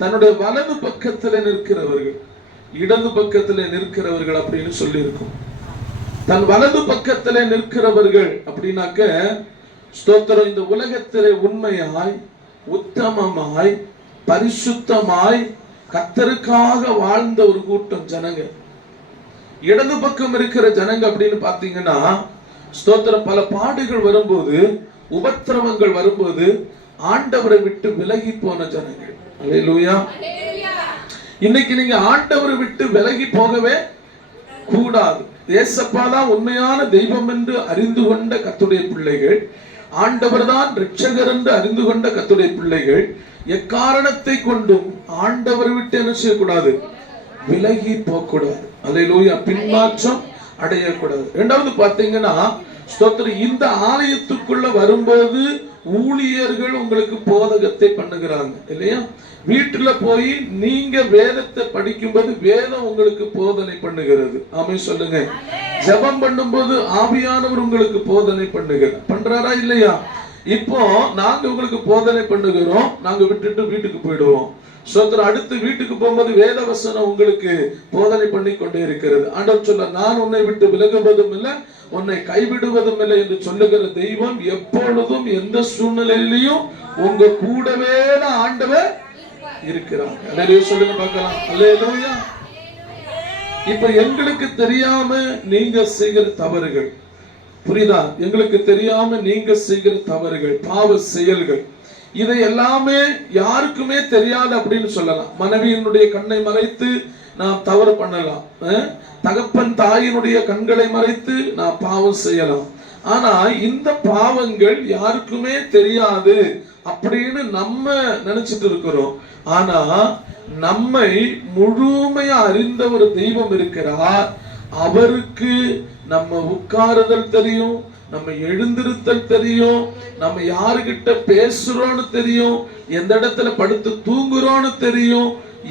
தன்னுடைய வலது பக்கத்துல நிற்கிறவர்கள், இடது பக்கத்துல நிற்கிறவர்கள் அப்படின்னு சொல்லி இருக்கும். தன் வலது பக்கத்துல நிற்கிறவர்கள் அப்படின்னாக்க ஸ்தோத்திரம், இந்த உலகத்திலே உண்மையாய் உத்தமமாய் பரிசுத்தமாய் கர்த்தருக்காக வாழ்ந்த ஒரு கூட்டம் ஜனங்க. இடது பக்கம் இருக்கிற ஜனங்க அப்படின்னு பாத்தீங்கன்னா ஸ்தோத்திரம், பல பாடுகள் வரும்போது உபத்திரவங்கள் வரும்போது ஆண்டவரை விட்டு விலகி போன ஜனங்கள். அல்லேலூயா. இன்னைக்கு நீங்க ஆண்டவரை விட்டு விலகி போகவே கூடாது. ஏசப்பா தான் உண்மையான தெய்வம் என்று அறிந்து கொண்ட கர்த்தருடைய பிள்ளைகள், ஆண்டவர் தான் இரட்சகர் என்று அறிந்து கொண்ட கர்த்தருடைய பிள்ளைகள் எக்காரணத்தை கொண்டும் ஆண்டவரை விட்டு என்ன செய்யக்கூடாது? விலகி போகக்கூடாது. அல்லேலூயா. பின்மாற்றம் அடையக்கூடாது. இரண்டாவது பாத்தீங்கன்னா ஸ்தோத்திரம், இந்த ஆலயத்துக்குள்ள வரும்போது ஊழியர்கள் உங்களுக்கு போதகத்தை பண்ணுகிறாங்க இல்லையா? வீட்டுல போய் நீங்க வேதத்தை படிக்கும்போது வேதம் உங்களுக்கு போதனை பண்ணுகிறது. ஆமென் சொல்லுங்க. ஜெபம் பண்ணும்போது ஆவியானவர் உங்களுக்கு போதனை பண்றாரா இல்லையா? இப்போ நாங்க உங்களுக்கு போதனை பண்ணுகிறோம், நாங்க விட்டுட்டு வீட்டுக்கு போயிடுவோம். ஸ்தோத்திரம். அடுத்து வீட்டுக்கு போகும்போது வேத வசனம் உங்களுக்கு போதனை பண்ணி கொண்டே இருக்கிறது. ஆண்டவர் சொல்ல, நான் உன்னை விட்டு விலகுவதும் இல்லை, உன்னை கைவிடுவதும் இல்லை என்று சொல்லுகிற தெய்வம் எப்பொழுதும் எந்த சூழ்நிலையிலையும் உங்க கூடவே ஆண்டவர் இருக்கிறார். அல்லேலூயா சொல்லுங்க பார்க்கலாம். அல்லேலூயா. இப்ப எங்களுக்கு தெரியாம நீங்க செய்கிற தவறுகள், புரியுதா? எங்களுக்கு தெரியாம நீங்க செய்கிற தவறுகள், பாவ செயல்கள், இதை எல்லாமே யாருக்குமே தெரியாது அப்படின்னு சொல்லலாம். மனைவியினுடைய கண்ணை மறைத்து நாம் தவறு பண்ணலாம், தகப்பன் தாயினுடைய கண்களை மறைத்து நாம் பாவம் செய்யலாம். ஆனா இந்த பாவங்கள் யாருக்குமே தெரியாது அப்படின்னு நம்ம நினைச்சிட்டு இருக்கிறோம். ஆனா நம்மை முழுமையா அறிந்த ஒரு தெய்வம் இருக்கிறார். அவருக்கு நம்ம உட்காருதல் தெரியும், நம்ம எழுந்திருத்தல் தெரியும், நம்ம யாருகிட்ட பேசுறோம்னு தெரியும், எந்த இடத்துல படுத்து தூங்குறோம்னு தெரியும்,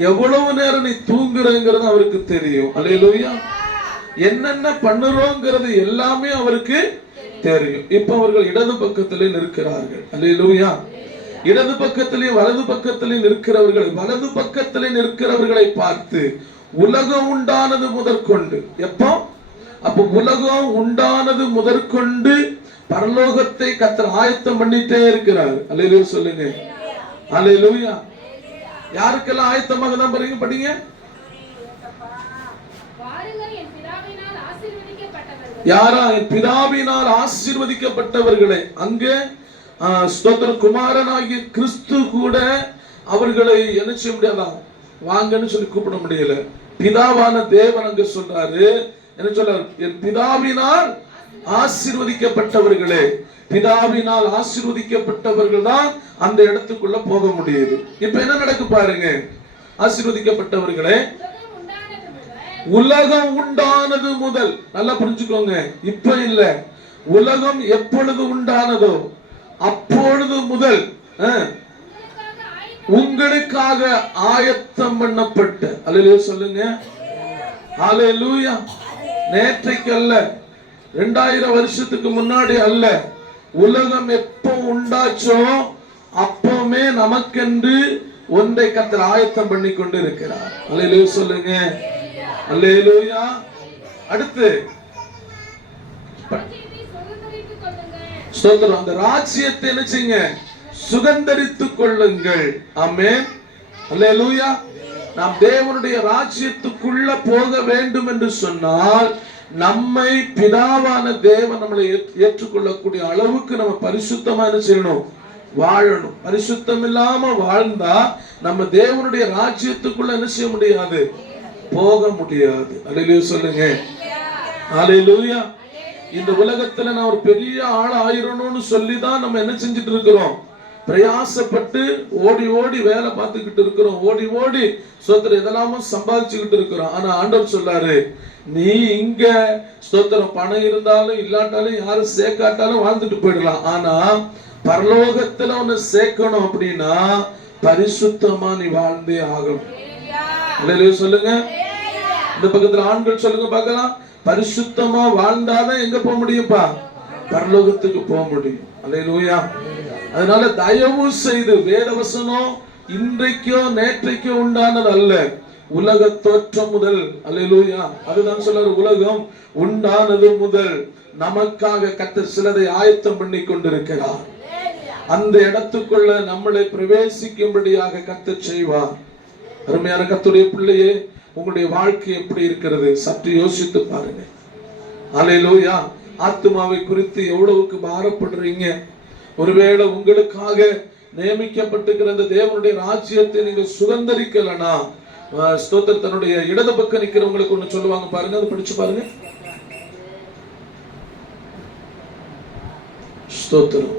எவ்வளவு நேரம் நீ தூங்குறங்கிறது அவருக்கு தெரியும். அல்லேலூயா. என்னென்ன பண்ணுறோங்கிறது எல்லாமே அவருக்கு தெரியும். இப்ப அவர்கள் இடது பக்கத்திலே நிற்கிறார்கள். அல்லேலூயா. இடது பக்கத்திலே வலது பக்கத்திலே நிற்கிறவர்கள், வலது பக்கத்திலே நிற்கிறவர்களை பார்த்து உலகம் உண்டானது முதற்கொண்டு, எப்போ? அப்ப உலகம் உண்டானது முதற்கொண்டு பரலோகத்தை கர்த்தர் ஆயத்தம் பண்ணிட்டே இருக்கிறார். அல்லேலூயா சொல்லுங்க. அல்லேலூயா. யாருக்கெல்லாம் ஆயத்தமாக தான் பாருங்க, படிங்க. யாரா? என் பிதாவினால் ஆசீர்வதிக்கப்பட்டவர்களே. அங்கே ஸ்தோத்திரம், குமாரனாகிய கிறிஸ்து கூட அவர்களை என்ன செய்ய முடியாதான், வாங்கன்னு சொல்லி கூப்பிட முடியல. பிதாவான தேவன் அங்க சொல்றாரு, என்ன சொல்றாரு? என் பிதாவினால் ஆசீர்வதிக்கப்பட்டவர்களே. பிதாவினால் ஆசீர்வதிக்கப்பட்டவர்கள் தான் அந்த இடத்துக்குள்ள போக முடியுது. இப்ப என்ன நடக்கு பாருங்க. ஆசீர்வதிக்கப்பட்டவர்களே, உலகம் உண்டானது முதல், நல்லா புரிஞ்சுக்கோங்க. இப்ப இல்ல, உலகம் எப்பொழுது உண்டானதோ அப்பொழுது முதல் உங்களுக்காக ஆயத்தம் பண்ணப்பட்ட, அல்லேலூயா சொல்லுங்க, அல்லேலூயா. நேற்றைக்கு அல்ல, 2000 வருஷத்துக்கு முன்னாடி அல்ல, உலகம் எப்போ உண்டாச்சோ அப்பவுமே நமக்கென்று ஒன்றை கர்த்தர் ஆயத்தம் பண்ணி கொண்டு இருக்கிறார். அல்லேலூயா சொல்லுங்க, அல்லேலூயா. அடுத்து ஸ்தோத்திரம், அந்த ராஜ்யத்தை என்ன செய்யுங்க, சுகந்தரித்துக் கொள்ளுங்கள். ஆமென், அல்லேலூயா. நாம் தேவனுடைய ராஜ்யத்துக்குள்ள போக வேண்டும் என்று சொன்னால் நம்மை பிதாவான தேவன் நம்மளை ஏற்றுக்கொள்ளக்கூடிய அளவுக்கு நம்ம பரிசுத்தமா என்ன செய்யணும், வாழணும். பரிசுத்தம் இல்லாம வாழ்ந்தா நம்ம தேவனுடைய ராஜ்யத்துக்குள்ள என்ன செய்ய முடியாது, போக முடியாது. அல்லேலூயா சொல்லுங்க, அல்லேலூயா. இந்த உலகத்துல நான் ஒரு பெரிய ஆள் ஆயிரணும்னு சொல்லிதான் நம்ம என்ன செஞ்சுட்டு இருக்கிறோம், பிரயாசப்பட்டு ஓடி ஓடி வேலை பார்த்துக்கிட்டு இருக்கிறோம், ஓடி ஓடி ஸ்தோத்திரம் இதெல்லாமும் சம்பாதிச்சுக்கிட்டு இருக்கிறோம். ஆனா ஆண்டவர் சொல்லாரு, நீ இங்க ஸ்தோத்திரம் பணம் இருந்தாலும் இல்லாட்டாலும் யாரும் சேர்க்காட்டாலும் வாழ்ந்துட்டு போயிடலாம். ஆனா பரலோகத்துல ஒன்னு சேர்க்கணும் அப்படின்னா பரிசுத்தமா நீ வாழ்ந்தே ஆகணும். அல்லேலூயா சொல்லுங்க. இந்த பக்கத்துல ஆண்கள் சொல்லுங்க பார்க்கலாம். பரிசுத்தமா வாழ்ந்தாதான் எங்க போக முடியும்பா, பரலோகத்துக்கு போக முடியும். அல்லேலூயா. அதனால தயவு செய்து வேதவசனம் இன்றைக்கோ நேற்றைக்கோ உண்டானது அல்ல, உலக தோற்றம் முதல். அல்லேலூயா. அதுதான் சொல்றாரு, உலகம் உண்டானது முதல் நமக்காக கர்த்தர் சிலதை ஆயத்தம் பண்ணி கொண்டிருக்கிறார். அந்த இடத்துக்குள்ள நம்மளை பிரவேசிக்கும்படியாக கர்த்தர் செய்வார். அருமையான கர்த்தருடைய பிள்ளையே, உங்களுடைய வாழ்க்கை எப்படி இருக்கிறது சற்று யோசித்து பாருங்க. அல்லேலூயா. ஆத்துமாவை குறித்து எவ்வளவுக்கு பாரப்படுறீங்க? ஒருவேளை உங்களுக்காக நியமிக்கப்பட்டிருக்கிற அந்த தேவனுடைய ராஜ்யத்தை நீங்க சுதந்திரிக்கலனா, ஸ்தோத்திரம், தன்னுடைய இடது பக்கம் நிக்கிறவங்களுக்கு ஒண்ணு சொல்லுவாங்க பாருங்க, அதை படிச்சு பாருங்க. ஸ்தோத்திரம்.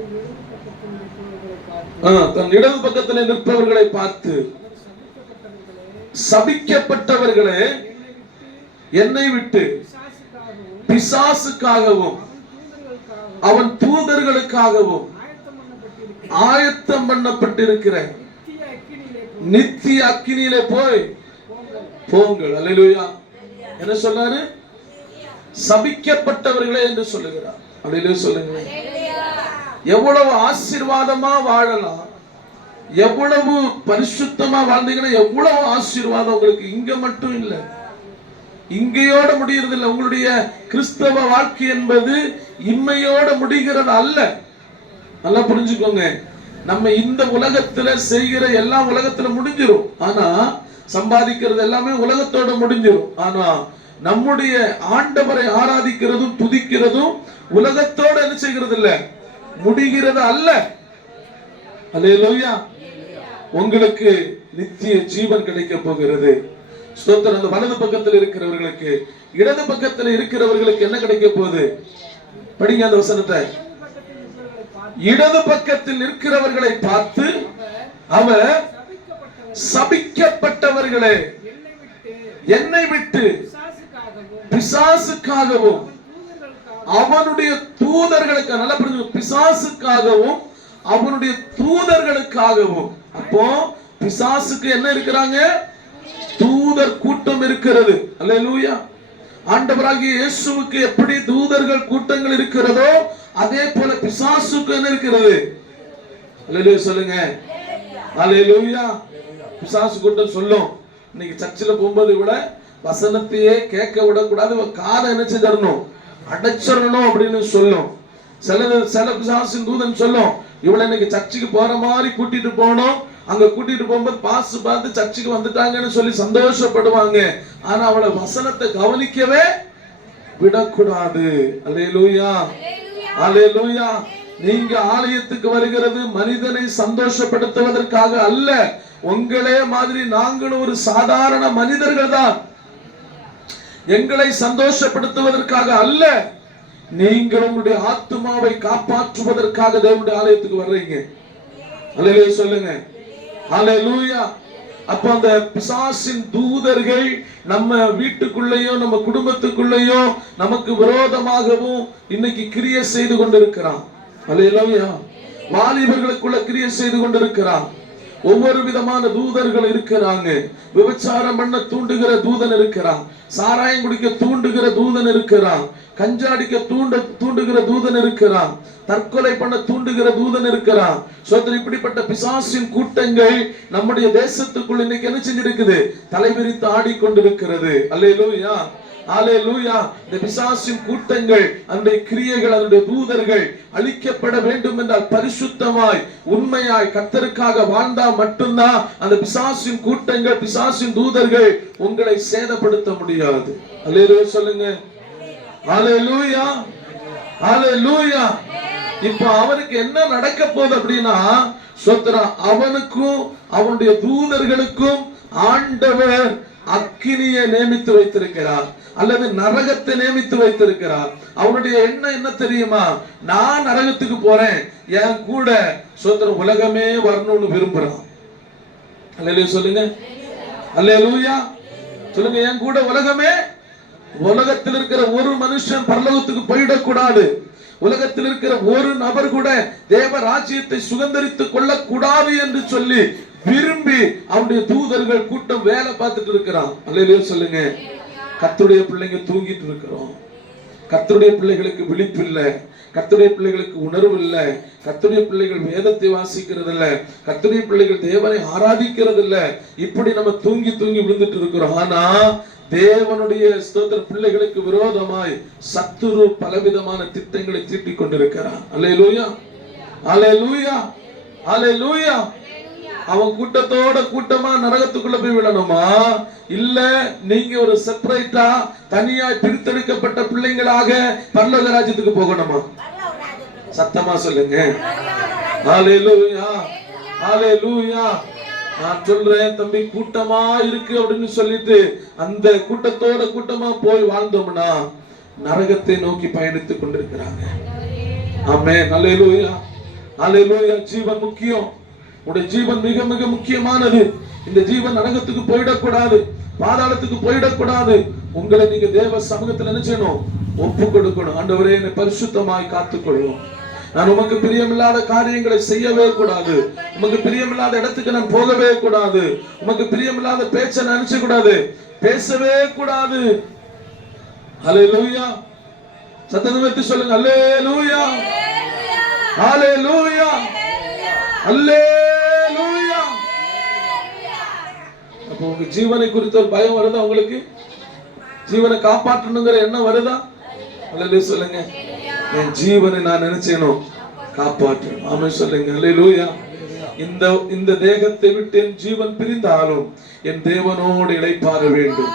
தன் இடது பக்கத்தில் நிற்பவர்களை பார்த்து, சபிக்கப்பட்டவர்களே என்னை விட்டு பிசாசுக்காகவும் அவன் தூதர்களுக்காகவும் ஆயத்தம் பண்ணப்பட்டிருக்கிற நித்திய அக்கினியிலே போய் போங்கள். அல்லேலூயா. என்ன சொன்னாரு? சபிக்கப்பட்டவர்களே என்று சொல்லுகிறார். அல்லேலூயா சொல்லுங்க. எவ்வளவு ஆசீர்வாதமா வாழலாம், எவ்வளவு பரிசுத்தமா வாழ்ந்தீங்கன்னா எவ்வளவு ஆசீர்வாதம் உங்களுக்கு. இங்க மட்டும் இல்ல, இங்கேயோட முடியறது இல்லை. உங்களுடைய கிறிஸ்தவ வாழ்க்கை என்பது இம்மையோட முடிகிறது அல்ல. நல்லா புரிஞ்சுக்கோங்க. நம்ம இந்த உலகத்துல செய்கிற எல்லாம் உலகத்துல முடிஞ்சிரும். ஆனா சம்பாதிக்கிறது எல்லாமே உலகத்தோட முடிஞ்சிரும். ஆனா நம்முடைய ஆண்டவரை ஆராதிக்கிறதும் துதிக்கிறதும் உலகத்தோட என்ன செய்கிறது இல்ல, முடிகிறது அல்ல. அல்லேலூயா. உங்களுக்கு நித்திய ஜீவன் கிடைக்க போகிறது. ஸ்தோத்திரம். அந்த வலது பக்கத்தில் இருக்கிறவர்களுக்கு, இடது பக்கத்தில் இருக்கிறவர்களுக்கு என்ன கிடைக்க போகுது? படிங்க அந்த வசனத்தை. இடது பக்கத்தில் இருக்கிறவர்களை பார்த்து அவர், சபிக்கப்பட்டவர்களே என்னை விட்டு பிசாசுக்காகவும் அவனுடைய தூதர்களுக்கு, நல்லா புரிஞ்சு, பிசாசுக்காகவும் அவனுடைய தூதர்களுக்காகவும். அப்போ பிசாசுக்கு என்ன இருக்கிறாங்க? தூதர் கூட்டம் இருக்கிறது. அல்லேலூயா. ஆண்டவராகிய இயேசுவுக்கு எப்படி தூதர்கள் கூட்டங்கள் இருக்கிறதோ அதே போல பிசாசுக்கு என்ன இருக்கிறது? அல்லேலூயா சொல்லுங்க. அல்லேலூயா. பிசாசு கூட்டம் சொல்லும், இன்னைக்கு சர்ச்சில் போகும்போது விட வசனத்தையே கேட்க விடக்கூடாது, காதை என்ன செஞ்சிடணும், அடைச்சிடணும் அப்படின்னு சொல்லும். சில பிசாசின் தூதன் சொல்லும், இவளை இன்னைக்கு சர்ச்சுக்கு போற மாதிரி கூட்டிட்டு போனோம், அங்க கூட்டிட்டு போகும்போது பாஸ் பார்த்து சர்ச்சுக்கு வந்துட்டாங்கன்னு சொல்லி சந்தோஷப்படுவாங்க. ஆனா அவளை வசனத்தை கவனிக்கவே விடக்கூடாது. அல்லேலூயா. அல்லேலூயா. நீங்க ஆலயத்துக்கு வருகிறது மனிதனை சந்தோஷப்படுத்துவதற்காக அல்ல. உங்களே மாதிரி நாங்களும் ஒரு சாதாரண மனிதர்கள் தான். எங்களை சந்தோஷப்படுத்துவதற்காக அல்ல, நீங்கள் உங்களுடைய ஆத்துமாவை காப்பாற்றுவதற்காக தேவனுடைய ஆலயத்துக்கு வர்றீங்க. அல்லேலூயா சொல்லுங்க. அல்லேலூயா. அப்ப அந்த பிசாசின் தூதர்கள் நம்ம வீட்டுக்குள்ளேயோ நம்ம குடும்பத்துக்குள்ளேயோ நமக்கு விரோதமாகவும் இன்னைக்கு கிரியை செய்து கொண்டிருக்கிறான். அல்லேலூயா. வாலிபர்களுக்குள்ள கிரியை செய்து கொண்டிருக்கிறார். ஒவ்வொரு விதமான தூதர்கள் இருக்கிறாங்க. விபச்சாரம் பண்ண தூண்டுகிற தூதன் இருக்கிறான், சாராயம் குடிக்க தூண்டுகிற தூதன் இருக்கிறான், கஞ்சாடிக்க தூண்டுகிற தூதன் இருக்கிறான், தற்கொலை பண்ண தூண்டுகிற தூதன் இருக்கிறான். சோதரி, இப்படிப்பட்ட பிசாசின் கூட்டங்கள் நம்முடைய தேசத்துக்குள் இன்னைக்கு என்ன செஞ்சிருக்குது? தலைவிரித்து ஆடிக்கொண்டிருக்கிறது. அல்லேலூயா, அல்லேலூயா. இந்த பிசாசின் கூட்டங்கள், அதனுடைய கிரியைகள், அதனுடைய தூதர்கள் அழிக்கப்பட வேண்டும் என்றால் பரிசுத்தமாய் உண்மையாய் கர்த்தருக்காக வாழ்ந்தா மட்டும்தான் அந்த பிசாசின் கூட்டங்கள், பிசாசின் தூதர்கள் உங்களை சேதப்படுத்த முடியாது. அல்லேலூயா சொல்லுங்க. அல்லேலூயா, அல்லேலூயா. இப்ப அவனுக்கு என்ன நடக்க போகுது அப்படின்னா, சோத்ரா, அவனுக்கும் அவனுடைய தூதர்களுக்கும் ஆண்டவர் அக்கினியை நியமித்து வைத்திருக்கிறார், அல்லது நரகத்தை நியமித்து வைத்திருக்கிறார். அவனுடைய எண்ணம் என்ன தெரியுமா? நான் நரகத்துக்கு போறேன், என் கூட சோதர உலகமே வரணும்னு விரும்புறான். அல்லேலூயா சொல்லுங்க. அல்லேலூயா சொல்லுங்க. என் கூட உலகமே, உலகத்தில் இருக்கிற ஒரு மனுஷன் பரலோகத்துக்கு போயிடக்கூடாது. உலகத்தில் இருக்கிற ஒரு நபர் கூட தேவ ராஜ்யத்தை சுதந்திரித்துக் கொள்ள கூடாது என்று சொல்லி விரும்பி அவனுடைய தூதர்கள் கூட்டம் வேலை பார்த்துட்டு இருக்கிறான். அல்லேலூயா சொல்லுங்க. கர்த்தருடைய பிள்ளைங்க தூங்கிட்டு இருக்கிறோம். கர்த்தருடைய பிள்ளைகளுக்கு விழிப்பு இல்லை, கர்த்தருடைய பிள்ளைகளுக்கு உணர்வு இல்லை, கர்த்தருடைய பிள்ளைகள் வேதத்தை வாசிக்கிறது இல்லை, கர்த்தருடைய பிள்ளைகள் தேவனை ஆராதிக்கிறது இல்லை. இப்படி நம்ம தூங்கி தூங்கி விழுந்துட்டு இருக்கிறோம். ஆனா தேவனுடைய ஸ்தோத்திர பிள்ளைகளுக்கு விரோதமாய் சத்துரு பலவிதமான திட்டங்களை தீட்டிக் கொண்டிருக்கிறான். அல்லேலூயா, அல்லேலூயா, அல்லேலூயா. அவன் கூட்டத்தோட கூட்டமா நரகத்துக்குள்ள போய் விடணுமா? இல்ல நீங்க ஒரு செப்பரேட்டா தனியாய் பிரித்தெடுக்கப்பட்ட பிள்ளைங்களாக பரலோக ராஜ்யத்துக்கு போகணுமா? சத்தமா சொல்லுங்க. ஹல்லேலூயா, ஹல்லேலூயா. நான் சொல்றேன் தம்பி, கூட்டமா இருக்கு அப்படின்னு சொல்லிட்டு அந்த கூட்டத்தோட கூட்டமா போய் வாழ்ந்தோம்னா நரகத்தை நோக்கி பயணித்துக் கொண்டிருக்கிறாங்க. ஆமென். ஹல்லேலூயா, ஹல்லேலூயா. ஜீவன் முக்கியம். உடைய ஜீவன் மிக மிக முக்கியமானது. இந்த ஜீவன் நரகத்துக்கு போயிடக்கூடாது, பாதாளத்துக்கு போயிடக்கூடாது. உங்களை நீங்க தேவ சமூகத்தில் என்ன செய்யணும்? ஒப்பு கொடுக்கணும். ஆண்டவரே, என்னை பரிசுத்தமாய் காத்துக்கொள்வோம். நான் உமக்கு பிரியமில்லாத காரியங்களை செய்யவே கூடாது, உமக்கு பிரியமில்லாத இடத்துக்கு நான் போகவே கூடாது, உமக்கு பிரியமில்லாத பேச்சை நினைச்ச கூடாது, பேசவே கூடாது. அல்லேலூயா. சத்தத்தை வைத்து சொல்லுங்க. அல்லேலூயா, அல்லேலூயா, அல்லேலூயா. அப்போ உங்க ஜீவனை குறித்த ஒரு பயம் வருதா? உங்களுக்கு ஜீவனை காப்பாற்றணுங்கிற எண்ணம் வருதா? அல்லேலூயா சொல்லுங்க. என் ஜீவனை நான் நினைச்சேனும் காப்பாற்றணும். ஆமென் சொல்லுங்க. அல்லேலூயா. இந்த தேகத்தை விட்டு என் ஜீவன் பிரிந்தாலும் என் தேவனோடு இளைப்பாற வேண்டும்.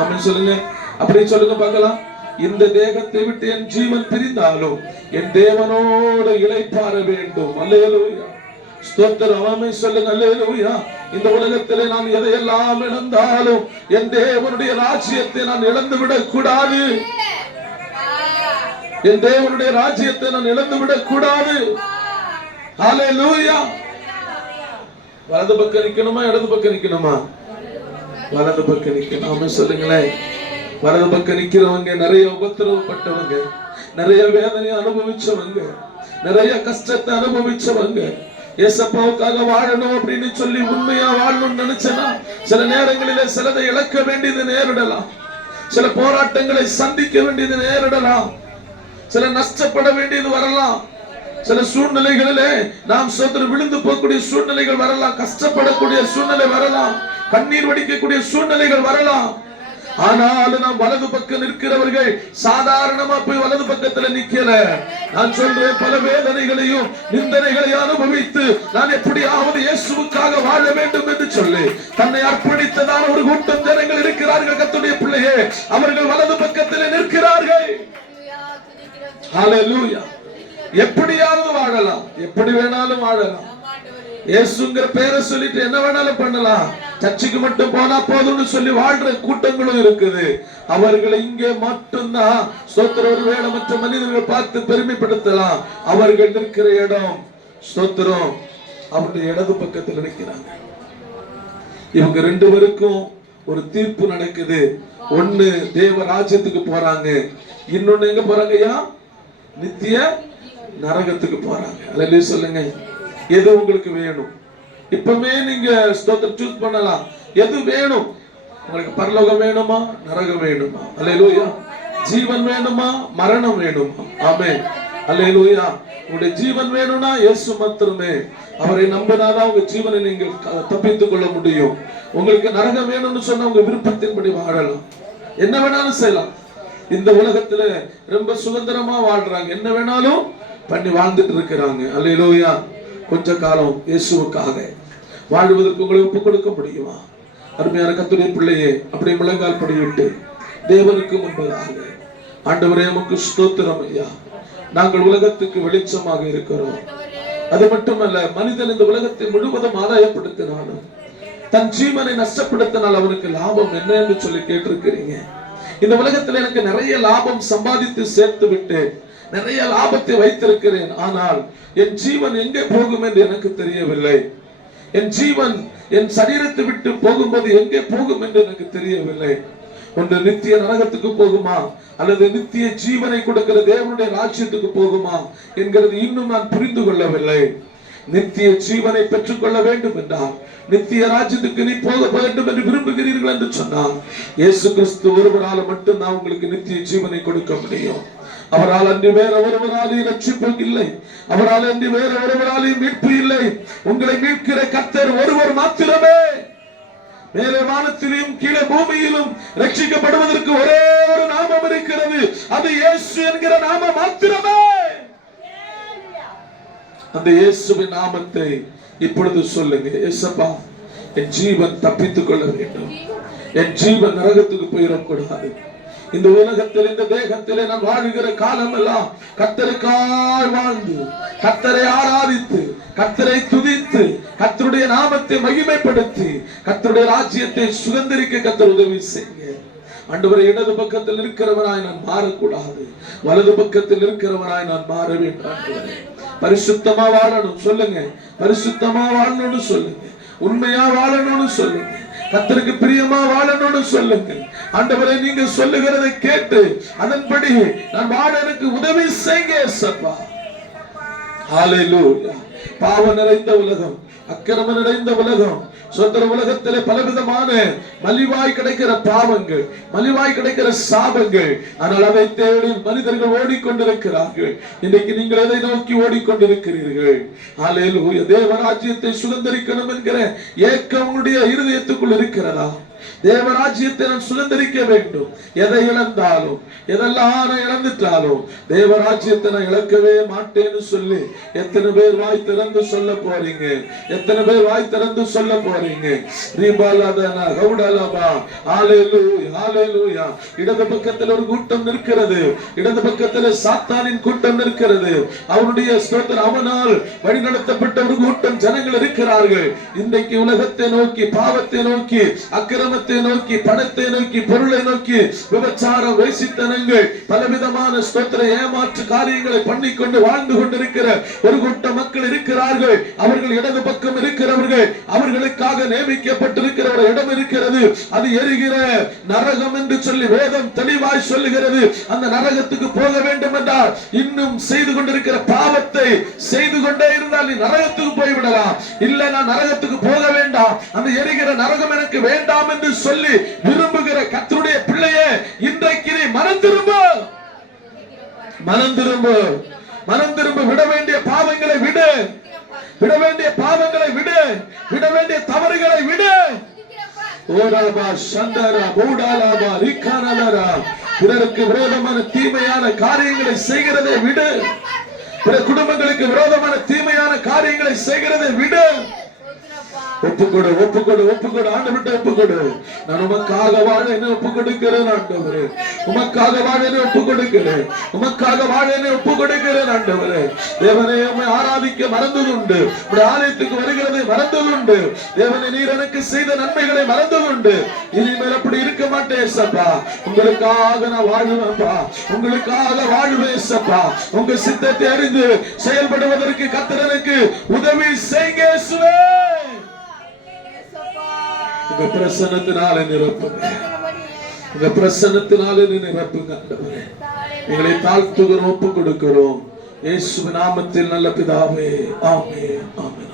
ஆமென் சொல்லுங்க. அப்படி சொல்லுங்க பார்க்கலாம். இந்த தேகத்தை விட்டு என் ஜீவன் பிரிந்தாலும் என் தேவனோடு இளைப்பாற வேண்டும். அல்லேலூயா, ஸ்தோத்திரம். ஆமென் சொல்லுங்க. அல்லேலூயா. இந்த உலகத்திலே நான் எதையெல்லாம் இழந்தாலும் என் தேவனுடைய ராஜ்யத்தை நான் இழந்து விடக் கூடாது. என் தேவனுடைய ராஜ்யத்தை நான் இழந்து விடக் கூடாது. ஹல்லேலூயா. வலது பக்கம் நிக்கணுமா, இடது பக்கம் நிக்கணுமா? வலது பக்கம் நிக்கணும். ஆமென் சொல்லுங்களேன். வலது பக்கம் நிக்கிறவங்க நிறைய உபத்திரவப்பட்டவங்க, நிறைய வேதனை அனுபவிச்சவங்க, நிறைய கஷ்டத்தை அனுபவிச்சவங்க. ஏசப்பாவுக்காக வாழணும் அப்படின்னு சொல்லி உண்மையா வாழணும்னு நினைச்சனா சில நேரங்களிலே சிலதை இழக்க வேண்டியது நேரிடலாம், சில போராட்டங்களை சந்திக்க வேண்டியது நேரிடலாம், சில நஷ்டப்பட வேண்டியது வரலாம், சில சூழ்நிலைகளிலே நாம் சோதனை விழுந்து போகக்கூடிய சூழ்நிலைகள் வரலாம், கஷ்டப்படக்கூடிய சூழ்நிலை வரலாம், கண்ணீர் வடிக்கக்கூடிய சூழ்நிலைகள் வரலாம். ஆனாலும் நாம் வலது பக்கம் நிற்கிறவர்கள் சாதாரணமா போய் வலது பக்கத்துல நிக்கல. நான் சொல்றேன், பல வேதனைகளையும் நிந்தனைகளையும் அனுபவித்து நான் எப்படியாவது இயேசுவுக்காக வாழ வேண்டும் என்று சொல்லி தன்னை அர்ப்பணித்ததான ஒரு கூட்டம் ஜனங்கள் இருக்கிறார்கள். கர்த்தருடைய பிள்ளையே, அவர்கள் வலது பக்கத்தில் நிற்கிறார்கள். ஹல்லேலூயா. எப்படியாவது வாழலாம், எப்படி வேணாலும் வாழலாம். இயேசுங்கிற பேரை சொல்லிட்டு என்ன வேணாலும் பண்ணலாம். சர்ச்சுக்கு மட்டும் போனா போதும்னு சொல்லி வாழ்ற கூட்டங்களும் இருக்குது. அவர்களை இங்கே மட்டும்தான் ஸ்தோத்திரம் ஒருவேளை மற்ற மனிதர்கள் பார்த்து பெருமைப்படுத்தலாம். அவர்கள் நிற்கிற இடம் ஸ்தோத்திரம் அவருடைய இடது பக்கத்தில் நிற்கிறாங்க. இவங்க ரெண்டு பேருக்கும் ஒரு தீர்ப்பு நடக்குது. ஒண்ணு தேவ ராஜ்யத்துக்கு போறாங்க, இன்னொன்னு எங்க போறாங்கயா? நித்திய நரகத்துக்கு போறாங்க. அல்லேலூயா சொல்லுங்க. எது உங்களுக்கு வேணும்? இப்பவே நீங்க ஸ்தோத்திரம் சூஸ் பண்ணலாம். எது வேணும் உங்களுக்கு? பரலோகம் வேணுமா, நரகம் வேணுமா? அல்லேலூயா. ஜீவன் வேணுமா, மரணம் வேணுமா? ஆமென். அல்லேலூயா. உங்களுடைய ஜீவன் வேணும்னா இயேசு மாத்திரமே, அவரை நம்பினாதான் உங்க ஜீவனை நீங்கள் தப்பித்துக் கொள்ள முடியும். உங்களுக்கு நரகம் வேணும்னு சொன்னா உங்க விருப்பத்தின்படி வாழலாம், என்ன வேணாலும் செய்யலாம். இந்த உலகத்துல ரொம்ப சுதந்திரமா வாழ்றாங்க, என்ன வேணாலும் பண்ணி வாழ்ந்துட்டு இருக்கிறாங்க. அல்லேலூயா. கொஞ்ச காலம் இயேசுவுக்காக வாழ்வதற்கு உங்களை ஒப்புக் கொடுக்க முடியுமா? அருமையான கர்த்தருடைய பிள்ளையே, அப்படி முழங்கால் படியிட்டு தேவனுக்கு முன்பதாக, ஆண்டவரே உமக்கு ஸ்தோத்திரம் ஐயா, நாங்கள் உலகத்துக்கு வெளிச்சமாக இருக்கிறோம். அது மட்டுமல்ல, மனிதன் இந்த உலகத்தை முழுவதும் ஆதாயப்படுத்தினாலும் தன் ஜீவனை நஷ்டப்படுத்தினால் அவனுக்கு லாபம் என்ன என்று சொல்லி கேட்டிருக்கிறீங்க. இந்த உலகத்தில் எனக்கு நிறைய லாபம் சம்பாதித்து சேர்த்து விட்டு நிறைய லாபத்தை வைத்திருக்கிறேன், ஆனால் என் ஜீவன் எங்கே போகும் என்று எனக்கு தெரியவில்லை. என் ஜீவன் என் சரீரத்தை விட்டு போகும்போது எங்கே போகும் என்று எனக்கு தெரியவில்லை. ஒன்று நித்திய நரகத்துக்கு போகுமா, அல்லது நித்திய ஜீவனை கொடுக்கிற தேவனுடைய ராஜ்யத்துக்கு போகுமா என்கிறது இன்னும் நான் புரிந்து கொள்ளவில்லை. நித்திய ஜீவனை பெற்றுக் கொள்ள வேண்டும் என்றால், நித்திய ராஜ்யத்துக்கு நீ போக வேண்டும் என்று விரும்புகிறீர்கள் என்று சொன்னால், இயேசு கிறிஸ்து ஒருவரால் மட்டும் நான் உங்களுக்கு நித்திய ஜீவனை கொடுக்க முடியும். அவரால் அன்றி வேற ஒருவராலையும் ரட்சிப்பு இல்லை, அவரால் அன்றி வேற ஒருவராலையும் மீட்பு இல்லை. உங்களை மீட்கிற கர்த்தர் ஒருவர் மாத்திரமே. மேலே வானத்திலும் கீழே பூமியிலும் ரட்சிக்கப்படுவதற்கு ஒரே ஒரு நாமம் இருக்கிறது, அது இயேசு என்கிற நாமம் மாத்திரமே. அந்த இயேசுவின் நாமத்தை இப்பொழுது சொல்லுங்க. இயேசப்பா, என் ஜீவன் தப்பித்துக் கொள்ள வேண்டும், என் ஜீவன் நரகத்துக்கு போயிடக்கூடாது. இந்த உலகத்தில் இந்த தேகத்திலே நான் வாழுகிற காலம் எல்லாம் கர்த்தருக்காய் வாழ்ந்து, கர்த்தரை ஆராதித்து, கர்த்தரை துதித்து, கர்த்தருடைய நாமத்தை மகிமைப்படுத்தி, கர்த்தருடைய ராஜ்யத்தை சுதந்திரிக்க கர்த்தர் உதவி செய்யுங்க. ஆண்டவரே, இடது பக்கத்தில் இருக்கிறவனாய் நான் மாறக்கூடாது, வலது பக்கத்தில் இருக்கிறவனாய் நான் மாற வேண்டும். ஆண்டவரே, பரிசுத்தமா வாழணும் சொல்லுங்க, பரிசுத்தமா வாழணும்னு சொல்லுங்க, உண்மையா வாழணும்னு சொல்லுங்க, கர்த்தருக்கு பிரியமா வாழணும்னு சொல்லுங்க. ஆண்டவரே, நீங்க சொல்லுகிறதை கேட்டு அதன்படி நான் வாழ எனக்கு உதவி செய்யுங்க இயேசப்பா. ஹல்லேலூயா. பாவம் நிறைந்த உலகம், அக்கிரமம் நிறைந்த உலகம், சொந்த உலகத்திலே பலவிதமான மலிவாய் கிடைக்கிற பாவங்கள், மலிவாய் கிடைக்கிற சாபங்கள், ஆனால் அதை தேடி மனிதர்கள் ஓடிக்கொண்டிருக்கிறார்கள். இன்றைக்கு நீங்கள் எதை நோக்கி ஓடிக்கொண்டிருக்கிறீர்கள்? ஹல்லேலூயா. தேவராஜ்யத்தை சுதந்திரிக்கணும் என்கிற ஏக்கம் உங்களுடைய இருதயத்துக்குள் இருக்கிறதா? தேவராஜ்யத்தை நான் சுதந்திரிக்க வேண்டும். எதை இழந்தாலும், எதெல்லாம் இழந்துட்டாலும் தேவராஜ்யத்தை நான் இழக்கவே மாட்டேன்னு சொல்லி எத்தனை பேர் வாய் திறந்து சொல்ல போறீங்க? எத்தனை பேர் வாய் திறந்து சொல்ல போறீங்க? இடது பக்கத்தில் ஒரு கூட்டம் நிற்கிறது, இடது பக்கத்தில் சாத்தானின் கூட்டம் நிற்கிறது. அவனுடைய ஸ்தோத்திரம், அவனால் வழிநடத்தப்பட்ட ஒரு கூட்டம் ஜனங்கள் இருக்கிறார்கள். இன்றைக்கு உலகத்தை நோக்கி, பாவத்தை நோக்கி, அக்கிரமத்தை நோக்கி, பணத்தை நோக்கி, பொருளை நோக்கி, விபச்சார வேசித்தனங்கள், பலவிதமான ஸ்தோத்திர ஏமாற்று காரியங்களை பண்ணிக்கொண்டு வாழ்ந்து கொண்டிருக்கிற ஒரு கூட்ட மக்கள் இருக்கிறார்கள். அவர்கள் இடது பக்கம் இருக்கிறவர்கள், அவர்களுக்காக நியமிக்கப்பட்டிருக்கிற ஒரு இடம் இருக்கிறது, அது எரிகிற நரகம் என்று சொல்லி வேதம் தெளிவாய் சொல்லுகிறது. அந்த நரகத்துக்கு போக வேண்டும் என்றால், இன்னும் செய்து கொண்டிருக்கிற பாவத்தை செய்து கொண்டே இருந்தால் நீ நரகத்துக்கு போய்விடலாம். இல்ல, நான் நரகத்துக்கு போக வேண்டாம், அந்த எரிகிற நரகம் எனக்கு வேண்டாம் என்று சொல்லி விரும்புகிற கர்த்தருடைய பிள்ளையே, இன்றைக்கு நீ மனம் திரும்ப, மனம் திரும்ப, மனம் திரும்ப. விட வேண்டிய பாவங்களை விடு, விட வேண்டிய பாவங்களை விடு, விட வேண்டிய தவறுகளை விடு. ஓடாபா சந்தரா போடாலாபா ரிகானலரா. பிறருக்கு விரோதமான தீமையான காரியங்களை செய்கிறதை விடு, பிற குடும்பங்களுக்கு விரோதமான தீமையான காரியங்களை செய்கிறதை விடு. ஒப்புக்கொடு, ஒப்புக்கொடு, ஒப்புக்கொடு. ஆண்டவர்கிட்ட ஒப்புக்கொடு. நான் உமக்காக வாழ என்ன ஒப்புக் கொடுக்கிறேன் ஆண்டவரே, உமக்காக வாழ என்ன ஒப்புக் கொடுக்கிறேன், உமக்காக வாழ என்ன ஒப்புக் கொடுக்கிறேன் ஆண்டவரே. தேவனே, உம்மை ஆராதிக்க மறந்ததுண்டு, உம்முடைய ஆலயத்துக்கு வருகிறதை மறந்ததுண்டு. தேவனே, நீர் எனக்கு செய்த நன்மைகளை மறந்ததுண்டு. இனிமேல் அப்படி இருக்க மாட்டேன் சப்பா. உங்களுக்காக நான் வாழ்வேன்ப்பா, உங்களுக்காக வாழ்வேன் சப்பா. உங்க சித்தத்தை அறிந்து செயல்படுவதற்கு கர்த்தர் எனக்கு உதவி செய்யுங்க இயேசுவே. உங்க பிரசன்னத்தினாலே நிரப்புங்க, உங்க பிரசன்னத்தினாலே நிரப்புங்க ஆண்டவரே. எங்களை தாழ்த்துகிறோம், ஒப்பு கொடுக்கிறோம். இயேசுவின் நாமத்தில் நல்ல பிதாவே, ஆமென், ஆமென்.